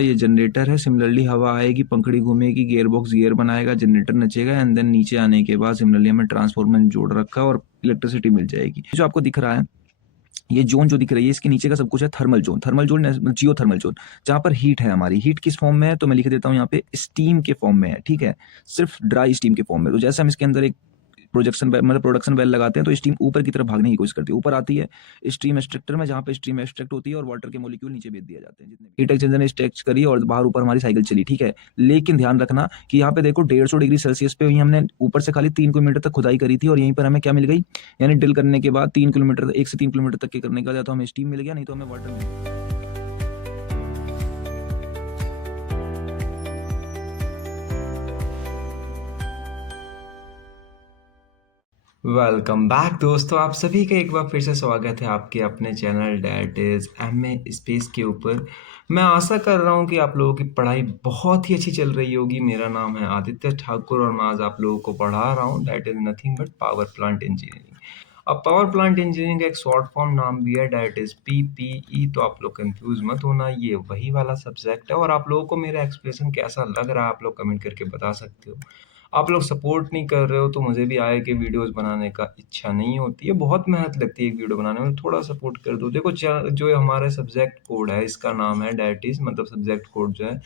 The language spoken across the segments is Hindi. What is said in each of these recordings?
ये जनरेटर है। सिमिलरली हवा आएगी, पंखड़ी घूमेगी, गियर बॉक्स गियर बनाएगा, जनरेटर नचेगा एंड देन नीचे आने के बाद सिमिलरली हमें ट्रांसफार्मर जोड़ रखा है और इलेक्ट्रिसिटी मिल जाएगी। जो आपको दिख रहा है, ये जोन जो दिख रही है इसके नीचे का सब कुछ है थर्मल जोन। थर्मल जोन जियो थर्मल जोन, जहाँ पर हीट है हमारी। हीट किस फॉर्म में है तो मैं लिख देता हूँ यहाँ पे, स्टीम के फॉर्म में है, ठीक है, सिर्फ ड्राई स्टीम के फॉर्म में। तो जैसे हम इसके अंदर एक प्रोडक्शन वेल लगाते हैं तो स्टीम ऊपर की तरफ भागने की कोशिश करती है, ऊपर आती है स्टीम एक्सट्रैक्टर में, जहाँ पे स्टीम एक्सट्रैक्ट होती है और वाटर के मॉलिक्यूल नीचे भेज दिए जाते हैं। जितने हीट एक्सचेंजर ने एक्सट्रैक्ट करी और बाहर ऊपर हमारी साइकिल चली, ठीक है। लेकिन ध्यान रखना कि यहाँ पे देखो 150 डिग्री सेल्सियस पे ही हमने ऊपर से खाली 3 किलोमीटर तक खुदाई करी थी और यहीं पर हमें क्या मिल गई, यानी ड्रिल करने के बाद 3 किलोमीटर, 1 से 3 किलोमीटर तक के करने का, तो हमें स्टीम मिल गया, नहीं तो हमें वाटर मिल गया। वेलकम बैक दोस्तों, आप सभी का एक बार फिर से स्वागत है आपके अपने channel that is MA space के ऊपर। मैं आशा कर रहा हूं कि आप लोगों की पढ़ाई बहुत ही अच्छी चल रही होगी। मेरा नाम है आदित्य ठाकुर और मैं आज आप लोगों को पढ़ा रहा हूं that is nothing but power plant engineering. अब पावर प्लांट इंजीनियरिंग का एक शॉर्ट फॉर्म नाम भी है, डैट इज पीपीई। तो आप लोग कंफ्यूज मत होना, ये वही वाला सब्जेक्ट है। और आप लोगों को मेरा एक्सप्लेनेशन कैसा लग रहा है आप लोग कमेंट करके बता सकते हो। आप लोग सपोर्ट नहीं कर रहे हो तो मुझे भी आगे के वीडियोस बनाने का इच्छा नहीं होती है, बहुत मेहनत लगती है एक वीडियो बनाने में, थोड़ा सपोर्ट कर दो। देखो जो हमारा सब्जेक्ट कोड है इसका नाम है डैट इज, मतलब सब्जेक्ट कोड जो है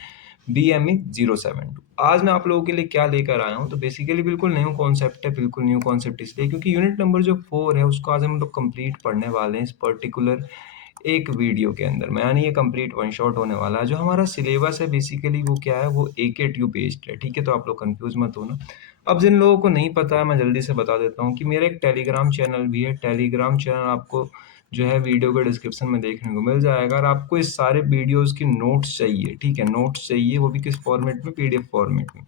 BME 072। आज मैं आप लोगों के लिए क्या लेकर आया हूँ, तो बेसिकली बिल्कुल न्यू कॉन्सेप्ट है, बिल्कुल न्यू कॉन्सेप्ट इसलिए क्योंकि यूनिट नंबर जो 4 है उसको आज हम लोग कंप्लीट पढ़ने वाले हैं इस पर्टिकुलर एक वीडियो के अंदर में, यानी ये कंप्लीट वन शॉट होने वाला है। जो हमारा सिलेबस है बेसिकली वो क्या है, वो AKTU बेस्ड है, ठीक है। तो आप लोग कंफ्यूज मत होना। अब जिन लोगों को नहीं पता है मैं जल्दी से बता देता हूँ कि मेरा एक टेलीग्राम चैनल भी है। टेलीग्राम चैनल आपको जो है वीडियो के डिस्क्रिप्शन में देखने को मिल जाएगा। और आपको इस सारे वीडियोस की नोट्स चाहिए, ठीक है, नोट्स चाहिए, वो भी किस फॉर्मेट में, PDF फॉर्मेट में।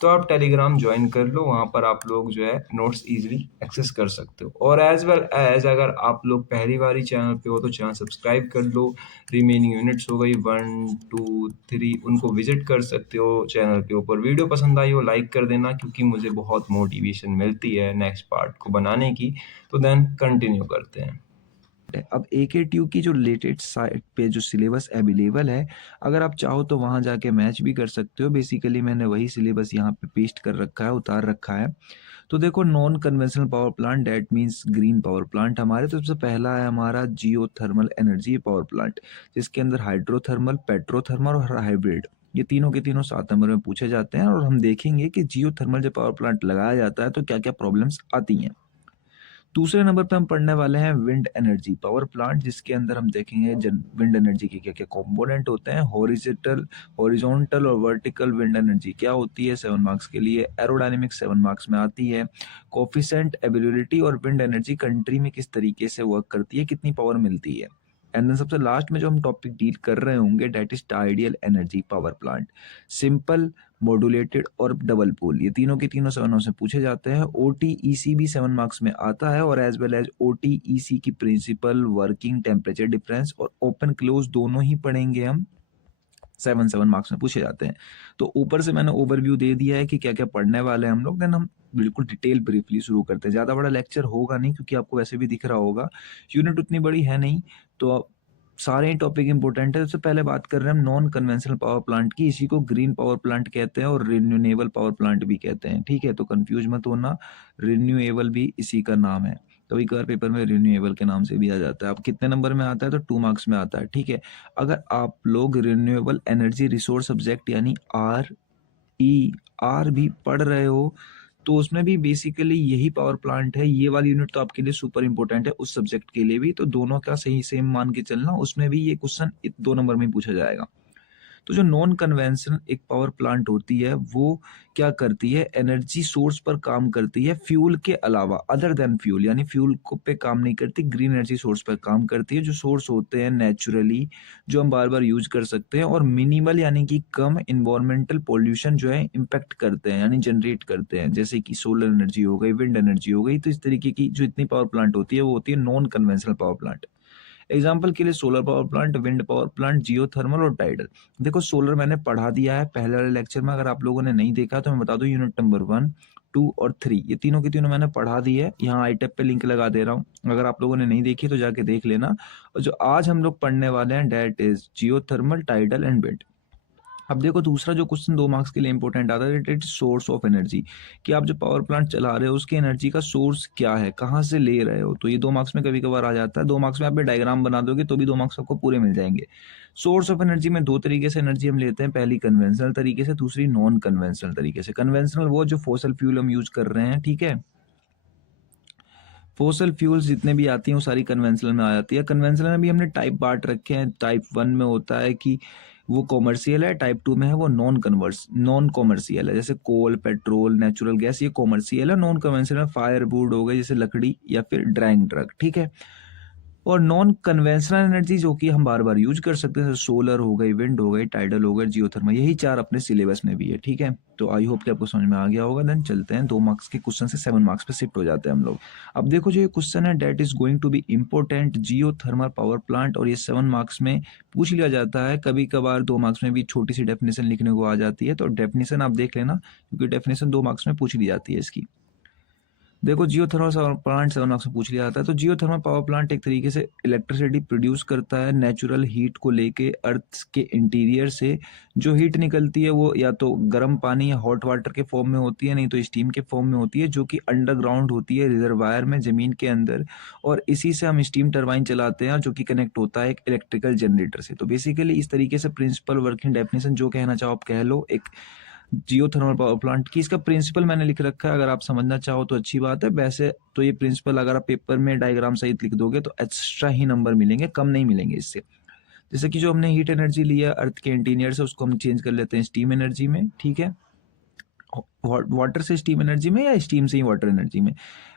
तो आप टेलीग्राम ज्वाइन कर लो, वहाँ पर आप लोग जो है नोट्स इजीली एक्सेस कर सकते हो। और एज वेल एज अगर आप लोग पहली बार चैनल पे हो तो चैनल सब्सक्राइब कर लो। रिमेनिंग यूनिट्स हो गई 1 2 3, उनको विजिट कर सकते हो चैनल के ऊपर। वीडियो पसंद आई हो लाइक कर देना, क्योंकि मुझे बहुत मोटिवेशन मिलती है नेक्स्ट पार्ट को बनाने की। तो देन कंटिन्यू करते हैं। अब AKTU की जो रिलेटेड साइट पे जो सिलेबस अवेलेबल है, अगर आप चाहो तो वहाँ जाके मैच भी कर सकते हो। बेसिकली मैंने वही सिलेबस यहाँ पे पेस्ट कर रखा है, उतार रखा है। तो देखो, non conventional power plant that means green power plant हमारे। तो सबसे पहला है हमारा जियो थर्मल एनर्जी पावर प्लांट, जिसके अंदर हाइड्रोथर्मल, पेट्रोथर्मल और हाइब्रिड, ये तीनों के तीनों 7 नंबर में पूछे जाते हैं। और हम देखेंगे कि जियो थर्मल जब पावर प्लांट लगाया जाता है तो क्या क्या प्रॉब्लम्स आती हैं। दूसरे नंबर पे हम पढ़ने वाले हैं विंड एनर्जी पावर प्लांट, जिसके अंदर हम देखेंगे विंड एनर्जी के क्या क्या कंपोनेंट होते हैं। हॉरिजॉन्टल और वर्टिकल विंड एनर्जी क्या होती है, 7 मार्क्स के लिए। एरोडायनेमिक्स 7 मार्क्स में आती है। कोफिशिएंट एबिलिटी और विंड एनर्जी कंट्री में किस तरीके से वर्क करती है, कितनी पावर मिलती है। एंड देन सबसे लास्ट में जो हम टॉपिक डील कर रहे होंगे that is ideal energy power plant, simple, modulated और डबल पोल, ये तीनों के तीनों 7 से पूछे जाते हैं। OTEC भी 7 मार्क्स में आता है और एज वेल एज OTEC की प्रिंसिपल, वर्किंग, टेम्परेचर डिफरेंस और ओपन क्लोज दोनों ही पढ़ेंगे हम, 7 मार्क्स में पूछे जाते हैं। तो ऊपर से मैंने ओवरव्यू दे दिया है कि क्या क्या पढ़ने वाले हैं हम लोग। देन हम बिल्कुल डिटेल ब्रीफली शुरू करते हैं। ज़्यादा बड़ा लेक्चर होगा नहीं क्योंकि आपको वैसे भी दिख रहा होगा यूनिट उतनी बड़ी है नहीं, तो सारे ही टॉपिक इंपॉर्टेंट है। सबसे पहले बात कर रहे हैं हम नॉन कन्वेंशनल पावर प्लांट की। इसी को ग्रीन पावर प्लांट कहते हैं और रिन्यूएबल पावर प्लांट भी कहते हैं, ठीक है। तो कंफ्यूज मत होना, रिन्यूएबल भी इसी का नाम है। कभी कभार पेपर में रिन्यूएबल के नाम से भी आ जाता है। अब कितने नंबर में आता है तो 2 मार्क्स में आता है, ठीक है। अगर आप लोग रिन्यूएबल एनर्जी रिसोर्स सब्जेक्ट यानी RER भी पढ़ रहे हो तो उसमें भी बेसिकली यही पावर प्लांट है। ये वाली यूनिट तो आपके लिए सुपर इंपॉर्टेंट है, उस सब्जेक्ट के लिए भी। तो दोनों का सही सेम मान के चलना, उसमें भी ये क्वेश्चन 2 नंबर में पूछा जाएगा। तो जो नॉन कन्वेंशनल एक पावर प्लांट होती है वो क्या करती है, एनर्जी सोर्स पर काम करती है फ्यूल के अलावा, अदर देन फ्यूल, यानी फ्यूल को पे काम नहीं करती, ग्रीन एनर्जी सोर्स पर काम करती है। जो सोर्स होते हैं नेचुरली, जो हम बार बार यूज कर सकते हैं और मिनिमल यानी कि कम इन्वायरमेंटल पोल्यूशन जो है इम्पैक्ट करते हैं, यानी जनरेट करते हैं, जैसे कि सोलर एनर्जी हो गई, विंड एनर्जी हो गई। तो इस तरीके की जो इतनी पावर प्लांट होती है वो होती है non conventional power plant. Example के लिए solar power plant, wind power plant, geothermal और टाइडल। देखो, सोलर मैंने पढ़ा दिया है पहले वाले लेक्चर में, अगर आप लोगों ने नहीं देखा तो मैं बता दूं, यूनिट नंबर 1 2 और 3 ये तीनों की तीनों मैंने पढ़ा दी है। यहाँ iTab पे लिंक लगा दे रहा हूँ, अगर आप लोगों ने नहीं देखी तो जाके देख लेना। और जो आज हम लोग पढ़ने वाले हैं that is geothermal, tidal and wind. अब देखो दूसरा जो क्वेश्चन 2 मार्क्स के लिए इंपॉर्टेंट आता है, इट सोर्स ऑफ एनर्जी, कि आप जो पावर प्लांट चला रहे हो उसकी एनर्जी का सोर्स क्या है, कहाँ से ले रहे हो। तो ये 2 मार्क्स में कभी कभार आ जाता है। 2 मार्क्स में आप डायग्राम बना दोगे तो भी 2 मार्क्स आपको पूरे मिल जाएंगे। सोर्स ऑफ एनर्जी में 2 तरीके से एनर्जी हम लेते हैं, पहली कन्वेंशनल तरीके से, दूसरी नॉन कन्वेंशनल तरीके से। कन्वेंशनल वो जो फॉसिल फ्यूल हम यूज कर रहे हैं, ठीक है, फॉसल फ्यूल्स जितने भी आती हैं वो सारी कन्वेंशनल में आ जाती है। कन्वेंशनल में भी हमने टाइप बांट रखे हैं। टाइप 1 में होता है कि वो कॉमर्शियल है, टाइप 2 में है वो नॉन कॉमर्शियल है, जैसे कोल, पेट्रोल, नेचुरल गैस, ये कॉमर्शियल है। नॉन कन्वेंशनल फायर वुड हो गए, जैसे लकड़ी या फिर ड्राइंग ड्रग, ठीक है। और नॉन कन्वेंशनल एनर्जी जो कि हम बार बार यूज कर सकते हैं, सोलर हो गई, विंड हो गई, टाइडल हो गई, जियोथर्मल, यही 4 अपने सिलेबस में भी है, ठीक है। तो आई होप कि आपको समझ में आ गया होगा। देन चलते हैं 2 मार्क्स के क्वेश्चन से 7 मार्क्स पे शिफ्ट हो जाते हैं हम लोग। अब देखो जो ये क्वेश्चन है, that is going to be important, geothermal power plant, और ये 7 मार्क्स में पूछ लिया जाता है। कभी कभार 2 मार्क्स में भी छोटी सी डेफिनेशन लिखने को आ जाती है, तो डेफिनेशन आप देख लेना, क्योंकि डेफिनेशन 2 मार्क्स में पूछ ली जाती है इसकी। देखो जियोथर्मल पावर प्लांट 7 मार्क्स में पूछ लिया जाता है। तो जियोथर्मल पावर प्लांट एक तरीके से इलेक्ट्रिसिटी प्रोड्यूस करता है नेचुरल हीट को लेके अर्थ के इंटीरियर से। जो हीट निकलती है वो या तो गर्म पानी या हॉट वाटर के फॉर्म में होती है, नहीं तो स्टीम के फॉर्म में होती है, जो कि अंडरग्राउंड होती है रिजर्वायर में, जमीन के अंदर। और इसी से हम स्टीम टरबाइन चलाते हैं, जो कि कनेक्ट होता है एक इलेक्ट्रिकल जनरेटर से। तो बेसिकली इस तरीके से प्रिंसिपल वर्किंग डेफिनेशन जो कहना चाहो आप कह लो एक जियोथर्मल पावर प्लांट की। इसका प्रिंसिपल मैंने लिख रखा है, अगर आप समझना चाहो तो अच्छी बात है। वैसे तो ये प्रिंसिपल अगर आप पेपर में डायग्राम सहित लिख दोगे तो एक्स्ट्रा ही नंबर मिलेंगे, कम नहीं मिलेंगे इससे। जैसे कि जो हमने हीट एनर्जी लिया अर्थ के इंटीरियर से, उसको हम चेंज कर लेते हैं स्टीम एनर्जी में, ठीक है। वाटर से स्टीम एनर्जी में या स्टीम से ही वाटर एनर्जी में।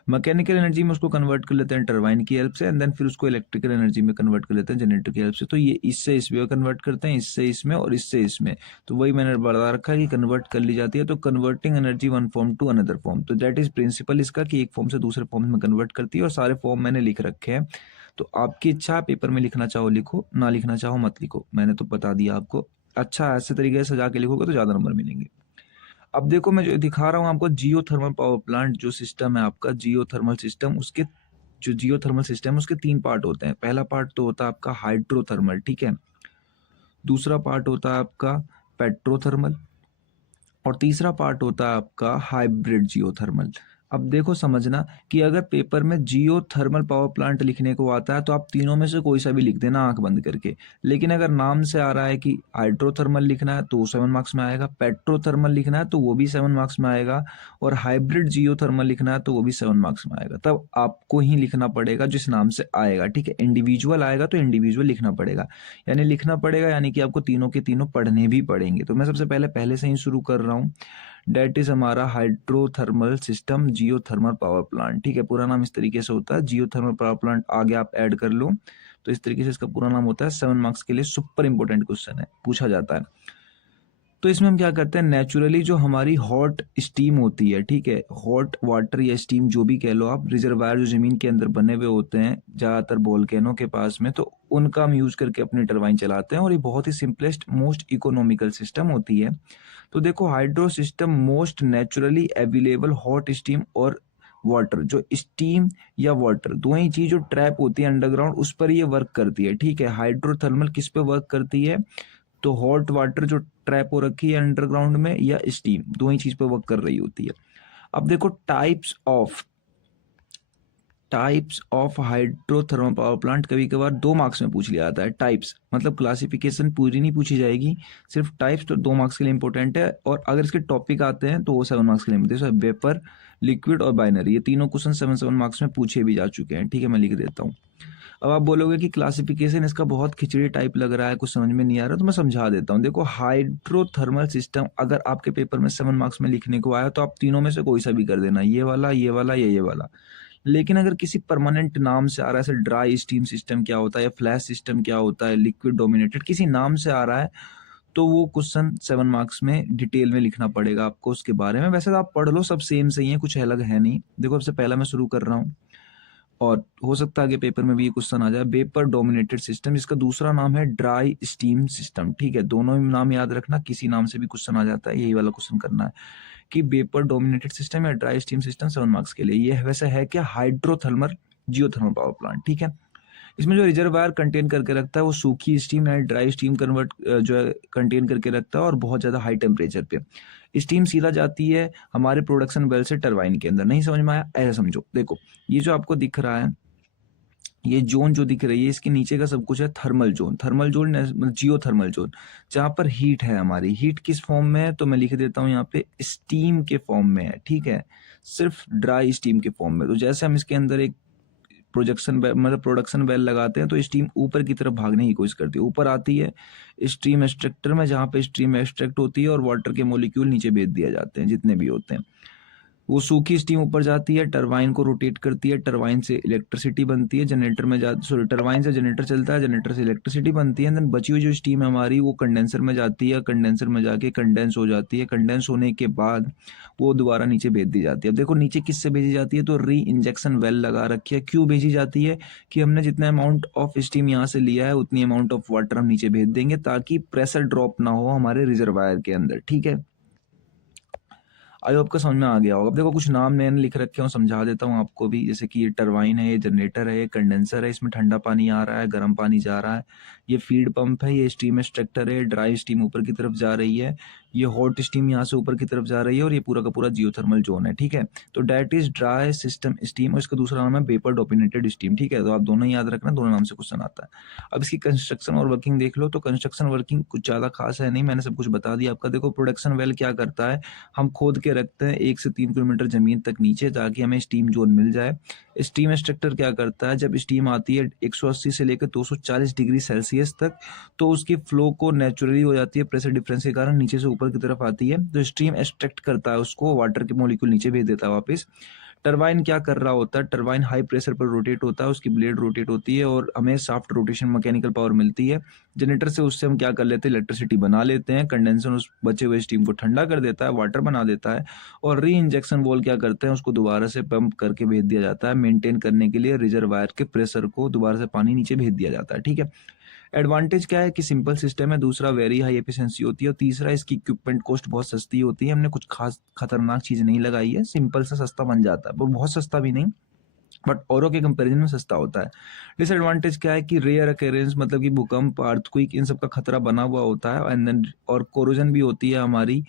मैकेनिकल एनर्जी में उसको कन्वर्ट कर लेते हैं टरबाइन की हेल्प से, एंड देन फिर उसको इलेक्ट्रिकल एनर्जी में कन्वर्ट कर लेते हैं जनरेटर की हेल्प से। तो ये इससे इसमें कन्वर्ट करते हैं, इससे इसमें और इससे इसमें। तो वही मैंने बता रखा है कि कन्वर्ट कर ली जाती है। तो converting energy one form to another form, तो दैट इज प्रिंसिपल इसका, कि एक फॉर्म से दूसरे फॉर्म में कन्वर्ट करती है। और सारे फॉर्म मैंने लिख रखे हैं। तो आपकी इच्छा, पेपर में लिखना चाहो लिखो, ना लिखना चाहो मत लिखो, मैंने तो बता दिया आपको। अच्छा ऐसे तरीके से सजा के लिखोगे तो ज्यादा नंबर मिलेंगे। अब देखो मैं जो दिखा रहा हूँ आपको, जियोथर्मल पावर प्लांट जो सिस्टम है आपका, जियोथर्मल सिस्टम, उसके जो जियोथर्मल सिस्टम है उसके 3 पार्ट होते हैं। पहला पार्ट तो होता है आपका हाइड्रोथर्मल, ठीक है। दूसरा पार्ट होता है आपका पेट्रोथर्मल, और तीसरा पार्ट होता है आपका हाइब्रिड जियोथर्मल। अब देखो समझना कि अगर पेपर में जियोथर्मल पावर प्लांट लिखने को आता है तो आप तीनों में से कोई सा भी लिख देना आंख बंद करके। लेकिन अगर नाम से आ रहा है कि हाइड्रोथर्मल लिखना है तो वो 7 मार्क्स में आएगा, पेट्रोथर्मल लिखना है तो वो भी 7 मार्क्स में आएगा, और हाइब्रिड जियोथर्मल लिखना है तो वो भी 7 मार्क्स में आएगा। तब आपको ही लिखना पड़ेगा जिस नाम से आएगा, ठीक है। इंडिविजुअल आएगा तो इंडिविजुअल लिखना पड़ेगा, यानी लिखना पड़ेगा, यानी कि आपको तीनों के तीनों पढ़ने भी पड़ेंगे। तो मैं सबसे पहले से ही शुरू कर रहा हूँ। डेट इज हमारा hydrothermal system geothermal power plant, ठीक है। पूरा नाम इस तरीके से होता है जियोथर्मल पावर प्लांट, आगे आप ऐड कर लो। तो इस तरीके से इसका पूरा नाम होता है। 7 मार्क्स के लिए सुपर इंपोर्टेंट क्वेश्चन है, पूछा जाता है। तो इसमें हम क्या करते हैं, नेचुरली जो हमारी हॉट स्टीम होती है, ठीक है, हॉट वाटर या स्टीम जो भी कह लो आप, रिजर्वायर जो जमीन के अंदर बने हुए होते हैं ज्यादातर वोल्केनो के पास में, तो उनका हम यूज करके अपनी टरबाइन चलाते हैं। और ये बहुत ही सिंपलेस्ट मोस्ट इकोनॉमिकल सिस्टम होती है। तो देखो hydro system most naturally available hot steam और वाटर, जो स्टीम या वाटर दो ही चीज जो ट्रैप होती है अंडरग्राउंड, उस पर ये वर्क करती है, ठीक है। हाइड्रोथर्मल किस पे वर्क करती है, तो हॉट वाटर जो ट्रैप हो रखी है अंडरग्राउंड में, या स्टीम, दो ही चीज पे वर्क कर रही होती है। अब देखो types of hydrothermal power plant कभी कभार 2 मार्क्स में पूछ लिया जाता है। टाइप्स मतलब क्लासिफिकेशन पूरी नहीं पूछी जाएगी, सिर्फ टाइप्स तो 2 मार्क्स के लिए इंपॉर्टेंट है। और अगर इसके टॉपिक आते हैं तो वो 7 मार्क्स के लिए मिलते हैं। वेपर, लिक्विड और बाइनरी, ये तीनों क्वेश्चन 7 मार्क्स में पूछे भी जा चुके हैं, ठीक है। मैं लिख देता हूँ। अब आप बोलोगे कि क्लासिफिकेशन इसका बहुत खिचड़ी टाइप लग रहा है, कुछ समझ में नहीं आ रहा, तो मैं समझा देता हूँ। देखो हाइड्रोथर्मल सिस्टम अगर आपके पेपर में 7 मार्क्स में लिखने को आया तो आप तीनों में से कोई सा भी कर देना, ये वाला, ये वाला, ये वाला। लेकिन अगर किसी परमानेंट नाम से आ रहा है, जैसे ड्राई स्टीम सिस्टम क्या होता है या फ्लैश सिस्टम क्या होता है, लिक्विड डोमिनेटेड, किसी नाम से आ रहा है, तो वो क्वेश्चन 7 मार्क्स में डिटेल में लिखना पड़ेगा आपको उसके बारे में। वैसे तो आप पढ़ लो, सब सेम सही है, कुछ अलग है नहीं। देखो सबसे पहला मैं शुरू कर रहा हूँ, और हो सकता है कि पेपर में भी ये क्वेश्चन आ जाए। वेपर डोमिनेटेड सिस्टम, इसका दूसरा नाम है ड्राई स्टीम सिस्टम, ठीक है। दोनों ही नाम याद रखना, किसी नाम से भी क्वेश्चन आ जाता है, यही वाला क्वेश्चन करना है कि वेपर डोमिनेटेड सिस्टम या ड्राई स्टीम सिस्टम 7 मार्क्स के लिए। ये वैसे है क्या, हाइड्रोथर्मल जियोथर्मल पावर प्लांट, ठीक है। इसमें जो रिजर्वायर कंटेन करके रखता है वो सूखी steam and dry steam convert जो है कंटेन करके रखता है, और बहुत ज़्यादा हाई टेम्परेचर पे स्टीम सीधा जाती है हमारे प्रोडक्शन वेल से टरबाइन के अंदर। नहीं समझ में आया? ऐसा समझो, देखो ये जो आपको दिख रहा है, ये जोन जो दिख रही है, इसके नीचे का सब कुछ है थर्मल जोन। थर्मल जोन मतलब जियो थर्मल जोन, जहाँ पर हीट है। हमारी हीट किस फॉर्म में है, तो मैं लिख देता हूँ यहाँ पे स्टीम के फॉर्म में है, ठीक है, सिर्फ ड्राई स्टीम के फॉर्म में। तो जैसे हम इसके अंदर एक मतलब प्रोडक्शन वेल लगाते हैं तो स्टीम ऊपर की तरफ भागने की कोशिश करती है, ऊपर आती है स्टीम एक्सट्रैक्टर में, जहाँ पे स्टीम एक्सट्रैक्ट होती है और वाटर के मॉलिक्यूल नीचे भेज दिए जाते हैं जितने भी होते हैं। वो सूखी स्टीम ऊपर जाती है, टरबाइन को रोटेट करती है, टरबाइन से इलेक्ट्रिसिटी बनती है, जनरेटर में टरबाइन से जनरेटर चलता है, जनरेटर से इलेक्ट्रिसिटी बनती है। देन बची हुई जो स्टीम है हमारी वो कंडेंसर में जाती है, कंडेंसर में जाके कंडेंस हो जाती है, कंडेंस होने के बाद वो दोबारा नीचे भेज दी जाती है। अब देखो नीचे किससे भेजी जाती है, तो री इंजेक्शन वेल लगा रखी है। क्यों भेजी जाती है, कि हमने जितना अमाउंट ऑफ स्टीम यहाँ से लिया है उतनी अमाउंट ऑफ वाटर हम नीचे भेज देंगे, ताकि प्रेशर ड्रॉप ना हो हमारे रिजर्वायर के अंदर, ठीक है। आई होप का समझ में आ गया होगा। अब देखो कुछ नाम मैंने लिख रखे हैं, समझा देता हूँ आपको भी। जैसे कि ये टरबाइन है, ये जनरेटर है, ये कंडेंसर है, इसमें ठंडा पानी आ रहा है, गर्म पानी जा रहा है। ये फीड पंप है, ये स्टीम एक्सट्रैक्टर है, ड्राई स्टीम ऊपर की तरफ जा रही है, ये हॉट स्टीम यहाँ से ऊपर की तरफ जा रही है, और ये पूरा का पूरा जियोथर्मल जोन है, ठीक है। तो that is dry system steam, और इसका दूसरा नाम है वेपर डोमिनेटेड स्टीम, ठीक है। तो आप दोनों ही याद रखना, दोनों नाम से क्वेश्चन आता है। अब इसकी कंस्ट्रक्शन और वर्किंग देख लो। तो कंस्ट्रक्शन वर्किंग कुछ ज़्यादा खास है नहीं, मैंने सब कुछ बता दिया आपका। देखो प्रोडक्शन वेल क्या करता है, हम खोद के रखते हैं 1 से 3 किलोमीटर जमीन तक नीचे, ताकि हमें स्टीम जोन मिल जाए। स्टीम एक्सट्रैक्टर क्या करता है, जब स्टीम आती है 180 से लेकर 240 डिग्री सेल्सियस तक, तो उसकी फ्लो को नेचुरली हो जाती है, प्रेशर डिफरेंस के कारण नीचे से ऊपर की तरफ आती है। तो स्टीम एक्सट्रैक्ट करता है उसको, वाटर के मॉलिक्यूल नीचे भेज देता है वापस। टरबाइन क्या कर रहा होता है, टरबाइन हाई प्रेशर पर रोटेट होता है, उसकी ब्लेड रोटेट होती है और हमें सॉफ्ट रोटेशन मैकेनिकल पावर मिलती है। जनरेटर से उससे हम क्या कर लेते हैं, इलेक्ट्रिसिटी बना लेते हैं। कंडेंसर उस बचे हुए स्टीम को ठंडा कर देता है, वाटर बना देता है। और री इंजेक्शन वॉल क्या करते हैं, उसको दोबारा से पंप करके भेज दिया जाता है, मेंटेन करने के लिए रिजर्वायर के प्रेशर को दोबारा से पानी नीचे भेज दिया जाता है, ठीक है। एडवांटेज क्या है कि सिंपल सिस्टम है, दूसरा वेरी हाई एफिशिएंसी होती है, और तीसरा इसकी इक्विपमेंट कॉस्ट बहुत सस्ती होती है। हमने कुछ खास खतरनाक चीज नहीं लगाई है, सिंपल सा सस्ता बन जाता है, पर बहुत सस्ता भी नहीं, बट औरों के कंपैरिजन में सस्ता होता है। डिसएडवांटेज क्या है कि रेयर अकेरेंस, मतलब कि भूकंप, अर्थक्वेक, इन सब का खतरा बना हुआ होता है, एंड देन और कोरोजन भी होती है हमारी,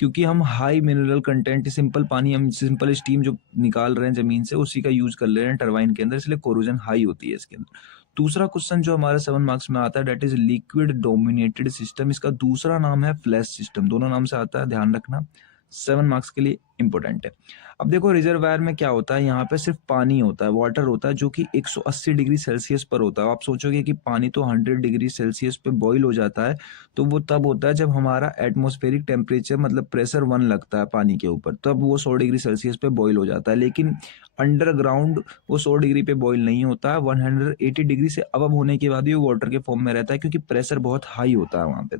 क्योंकि हम हाई मिनरल कंटेंट, सिंपल पानी, हम सिंपल स्टीम जो निकाल रहे हैं जमीन से उसी का यूज कर ले रहे हैं टरबाइन के अंदर, इसलिए कोरोजन हाई होती है इसके अंदर। दूसरा क्वेश्चन जो हमारे 7 मार्क्स में आता है, that is liquid dominated system, इसका दूसरा नाम है फ्लैश सिस्टम, दोनों नाम से आता है, ध्यान रखना, 7 मार्क्स के लिए इंपॉर्टेंट है। अब देखो रिजर्वायर में क्या होता है, यहाँ पे सिर्फ पानी होता है, वाटर होता है, जो कि 180 डिग्री सेल्सियस पर होता है। आप सोचोगे कि पानी तो 100 डिग्री सेल्सियस पे बॉईल हो जाता है, तो वो तब होता है जब हमारा एटमॉस्फेरिक टेम्परेचर मतलब प्रेशर 1 लगता है पानी के ऊपर, तब वो 100 डिग्री सेल्सियस पे बॉईल हो जाता है। लेकिन अंडरग्राउंड वो 100 डिग्री पे बॉईल नहीं होता है, 180 डिग्री से अब होने के बाद भी वो वाटर के फॉर्म में रहता है, क्योंकि प्रेशर बहुत हाई होता है वहाँ पे।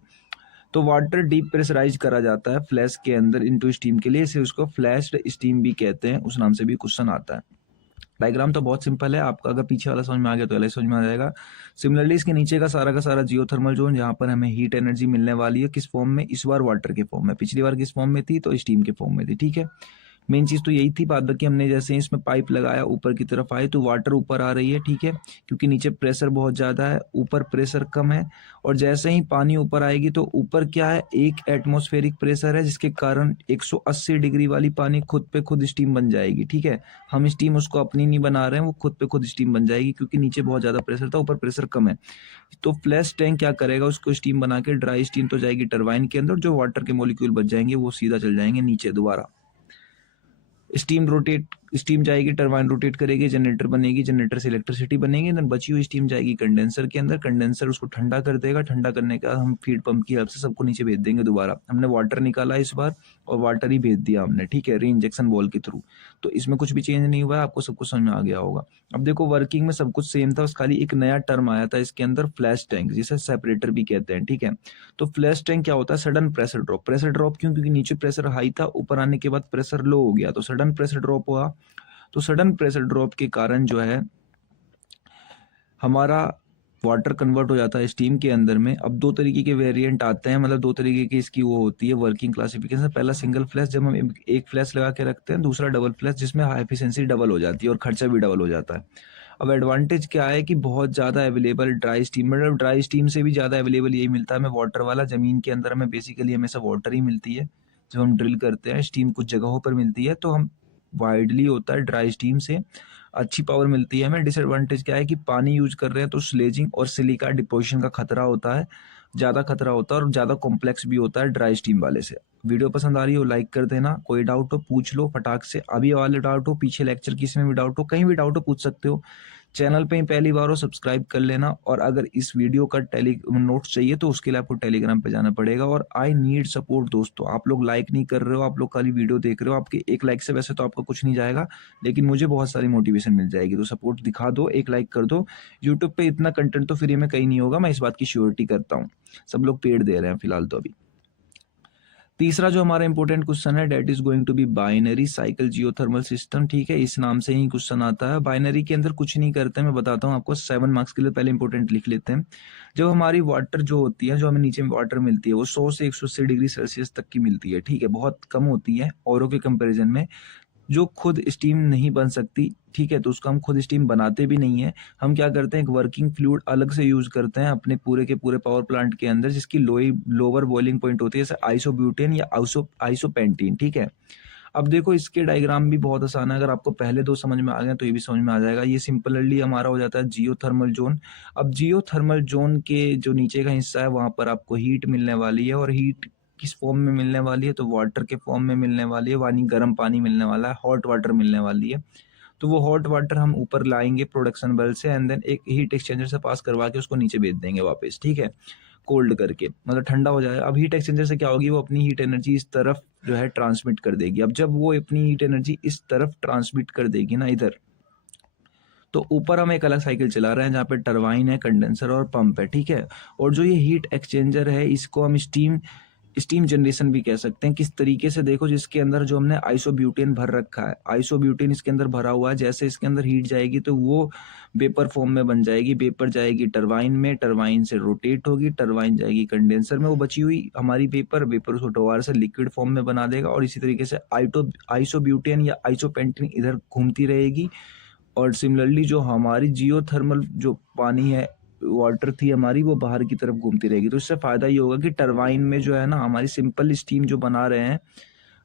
तो वाटर डीप प्रेशराइज करा जाता है फ्लैश के अंदर इनटू स्टीम के लिए, इसे उसको फ्लैश्ड स्टीम भी कहते हैं, उस नाम से भी क्वेश्चन आता है। डायग्राम तो बहुत सिंपल है, आपका अगर पीछे वाला समझ में आ गया तो अलग समझ में आ जाएगा। सिमिलरली इसके नीचे का सारा जियोथर्मल जोन, जहाँ पर हमें हीट एनर्जी मिलने वाली है, किस फॉर्म में, इस बार वाटर के फॉर्म में, पिछली बार किस फॉर्म में थी, तो स्टीम के फॉर्म में थी, ठीक है। मेन चीज तो यही थी। बाद बाकी हमने जैसे ही इसमें पाइप लगाया ऊपर की तरफ आए तो वाटर ऊपर आ रही है, ठीक है, क्योंकि नीचे प्रेशर बहुत ज्यादा है, ऊपर प्रेशर कम है। और जैसे ही पानी ऊपर आएगी तो ऊपर क्या है, एक एटमॉस्फेरिक प्रेशर है, जिसके कारण 180 डिग्री वाली पानी खुद पे खुद स्टीम बन जाएगी, ठीक है। हम स्टीम उसको अपनी नहीं बना रहे हैं, वो खुद पे खुद स्टीम बन जाएगी, क्योंकि नीचे बहुत ज्यादा प्रेशर था, ऊपर प्रेशर कम है। तो फ्लैश टैंक क्या करेगा, उसको स्टीम बना के ड्राई स्टीम तो जाएगी टरबाइन के अंदर, जो वाटर के मॉलिक्यूल बच जाएंगे वो सीधा चल जाएंगे नीचे दोबारा। स्टीम जाएगी, टरबाइन रोटेट करेगी, जनरेटर बनेगी, जनरेटर से इलेक्ट्रिसिटी बनेगी, देन बची हुई स्टीम जाएगी कंडेंसर के अंदर, कंडेंसर उसको ठंडा कर देगा, ठंडा करने के बाद हम फीड पंप की हेल्प से सबको नीचे भेज देंगे दोबारा। हमने वाटर निकाला इस बार, और वाटर ही भेज दिया हमने, ठीक है, री इंजेक्शन वॉल के थ्रू। तो इसमें कुछ भी चेंज नहीं हुआ है, आपको सब कुछ समझ में आ गया होगा। अब देखो वर्किंग में सब कुछ सेम था, बस खाली एक नया टर्म आया था इसके अंदर, फ्लैश टैंक, जिसे सेपरेटर भी कहते हैं, ठीक है। तो फ्लैश टैंक क्या होता है, sudden pressure drop. Pressure drop क्यों, क्योंकि नीचे प्रेशर हाई था, ऊपर आने के बाद प्रेशर लो हो गया, तो सडन प्रेशर ड्रॉप हुआ। तो सडन प्रेशर ड्रॉप के कारण जो है हमारा वाटर कन्वर्ट हो जाता है स्टीम के अंदर में। अब 2 तरीके के वेरिएंट आते हैं, मतलब 2 तरीके की इसकी वो होती है वर्किंग क्लासिफिकेशन। पहला सिंगल फ्लैश, जब हम एक फ्लैश लगा के रखते हैं, दूसरा डबल फ्लैश, जिसमें हाई एफिशिएंसी डबल हो जाती है और खर्चा भी डबल हो जाता है। अब एडवांटेज क्या है कि बहुत ज़्यादा अवेलेबल ड्राई स्टीम, मतलब ड्राई स्टीम से भी ज़्यादा अवेलेबल यही मिलता है हमें वाटर वाला। ज़मीन के अंदर हमें बेसिकली हमेशा वाटर ही मिलती है जब हम ड्रिल करते हैं। स्टीम कुछ जगहों पर मिलती है, तो हम वाइडली होता है ड्राई स्टीम से अच्छी पावर मिलती है हमें। डिसएडवांटेज क्या है कि पानी यूज कर रहे हैं तो स्लेजिंग और सिलिका डिपोजिशन का खतरा होता है, ज़्यादा खतरा होता है और ज़्यादा कॉम्प्लेक्स भी होता है ड्राई स्टीम वाले से। वीडियो पसंद आ रही हो लाइक कर देना, कोई डाउट हो पूछ लो फटाक से, अभी वाले डाउट हो, पीछे लेक्चर किसी में भी डाउट हो, कहीं भी डाउट हो पूछ सकते हो। चैनल पे ही पहली बार हो सब्सक्राइब कर लेना, और अगर इस वीडियो का टेली नोट्स चाहिए तो उसके लिए आपको टेलीग्राम पे जाना पड़ेगा। और आई नीड सपोर्ट दोस्तों, आप लोग लाइक नहीं कर रहे हो, आप लोग खाली वीडियो देख रहे हो। आपके एक लाइक से वैसे तो आपका कुछ नहीं जाएगा, लेकिन मुझे बहुत सारी मोटिवेशन मिल जाएगी, तो सपोर्ट दिखा दो, एक लाइक कर दो। यूट्यूब पे इतना कंटेंट तो फ्री में कहीं नहीं होगा, मैं इस बात की श्योरिटी करता हूँ। सब लोग पेड दे रहे हैं फिलहाल तो अभी। तीसरा जो हमारा इंपॉर्टेंट क्वेश्चन है, that is going to be binary cycle geothermal system. ठीक है, इस नाम से ही क्वेश्चन आता है। बाइनरी के अंदर कुछ नहीं करते, मैं बताता हूँ आपको 7 मार्क्स के लिए, पहले इंपॉर्टेंट लिख लेते हैं। जब हमारी वाटर जो होती है, जो हमें नीचे में वाटर मिलती है, वो 100 से 180 डिग्री सेल्सियस तक की मिलती है। ठीक है, बहुत कम होती है औरों के कंपेरिजन में, जो खुद स्टीम नहीं बन सकती। ठीक है, तो उसको हम खुद स्टीम बनाते भी नहीं है। हम क्या करते हैं, एक वर्किंग फ्लूइड अलग से यूज करते हैं अपने पूरे के पूरे पावर प्लांट के अंदर, जिसकी लोअर बॉइलिंग पॉइंट होती है, जैसे आइसोब्यूटेन या आइसोपेंटीन। ठीक है, अब देखो इसके डायग्राम भी बहुत आसान है, अगर आपको पहले दो समझ में आ गए तो ये भी समझ में आ जाएगा। ये सिंपली हमारा हो जाता है जियोथर्मल जोन। अब जियोथर्मल जोन के जो नीचे का हिस्सा है, वहां पर आपको हीट मिलने वाली है, और हीट किस फॉर्म में मिलने वाली है, तो वाटर के फॉर्म में मिलने वाली है, यानी गर्म पानी मिलने वाला है, हॉट वाटर मिलने वाली है। तो वो हॉट वाटर हम ऊपर लाएंगे प्रोडक्शन वेल से, एंड देन एक हीट एक्सचेंजर से पास करवा के उसको नीचे भेज देंगे वापस। ठीक है, कोल्ड करके, मतलब ठंडा हो जाएगा। अब हीट एक्सचेंजर से क्या होगी, वो अपनी हीट एनर्जी इस तरफ जो है ट्रांसमिट कर देगी। अब जब वो अपनी हीट एनर्जी इस तरफ ट्रांसमिट कर देगी ना, इधर, तो ऊपर हम एक अलग साइकिल चला रहे हैं जहाँ पे टरबाइन है, कंडेंसर और पंप है। ठीक है, और जो ये हीट एक्सचेंजर है, इसको हम स्टीम जनरेशन भी कह सकते हैं। किस तरीके से, देखो, जिसके अंदर जो हमने आइसोब्यूटेन भर रखा है, आइसोब्यूटेन इसके अंदर भरा हुआ है, जैसे इसके अंदर हीट जाएगी तो वो वेपर फॉर्म में बन जाएगी। वेपर जाएगी टरबाइन में, टरबाइन से रोटेट होगी, टरबाइन जाएगी कंडेंसर में, वो बची हुई हमारी वेपर उसको दोबारा से लिक्विड फॉर्म में बना देगा। और इसी तरीके से आइसोब्यूटेन या आइसोपेंटेन इधर घूमती रहेगी। और सिमिलरली जो हमारी जियोथर्मल जो पानी है, वाटर थी हमारी, वो बाहर की तरफ घूमती रहेगी। तो इससे फायदा ये होगा कि टरबाइन में जो है ना, हमारी सिंपल स्टीम जो बना रहे हैं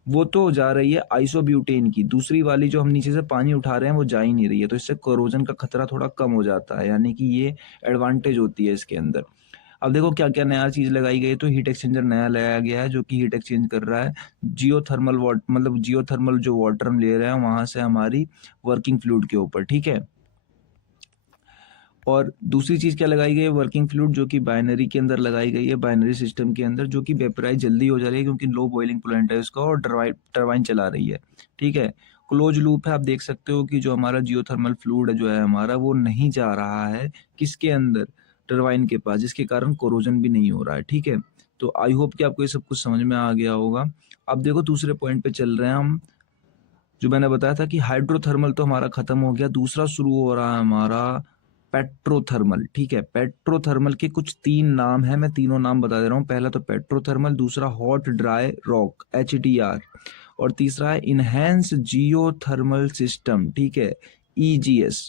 वो तो जा रही है आइसोब्यूटेन की, दूसरी वाली जो हम नीचे से पानी उठा रहे हैं वो जा ही नहीं रही है। तो इससे कोरोजन का खतरा थोड़ा कम हो जाता है, यानी कि ये एडवांटेज होती है इसके अंदर। अब देखो क्या क्या नया चीज लगाई गई है, तो हीट एक्सचेंजर नया लगाया गया है जो कि हीट एक्सचेंज कर रहा है जियोथर्मल वाटर, मतलब जियोथर्मल जो वाटर हम ले रहे हैं वहां से हमारी वर्किंग फ्लूइड के ऊपर। ठीक है, और दूसरी चीज क्या लगाई गई है, वर्किंग फ्लूइड, जो कि बाइनरी के अंदर लगाई गई है, बाइनरी सिस्टम के अंदर, जो कि वेपराइज जल्दी हो जा रही है क्योंकि लो बॉइलिंग प्लांट है इसका, और टरबाइन चला रही है। ठीक है, क्लोज लूप है। आप देख सकते हो कि जो हमारा जियोथर्मल फ्लूइड है जो है हमारा, वो नहीं जा रहा है किसके अंदर, टरबाइन के पास, जिसके कारण कोरोजन भी नहीं हो रहा है। ठीक है, तो आई होप कि आपको ये सब कुछ समझ में आ गया होगा। अब देखो दूसरे पॉइंट पे चल रहे हैं हम, जो मैंने बताया था कि हाइड्रोथर्मल तो हमारा खत्म हो गया, दूसरा शुरू हो रहा है हमारा पेट्रोथर्मल। ठीक है, पेट्रोथर्मल के कुछ 3 नाम है, मैं तीनों नाम बता दे रहा हूँ। पहला तो पेट्रोथर्मल, दूसरा हॉट ड्राई रॉक HDR, और तीसरा है इनहेंस जियोथर्मल सिस्टम। ठीक है, EGS।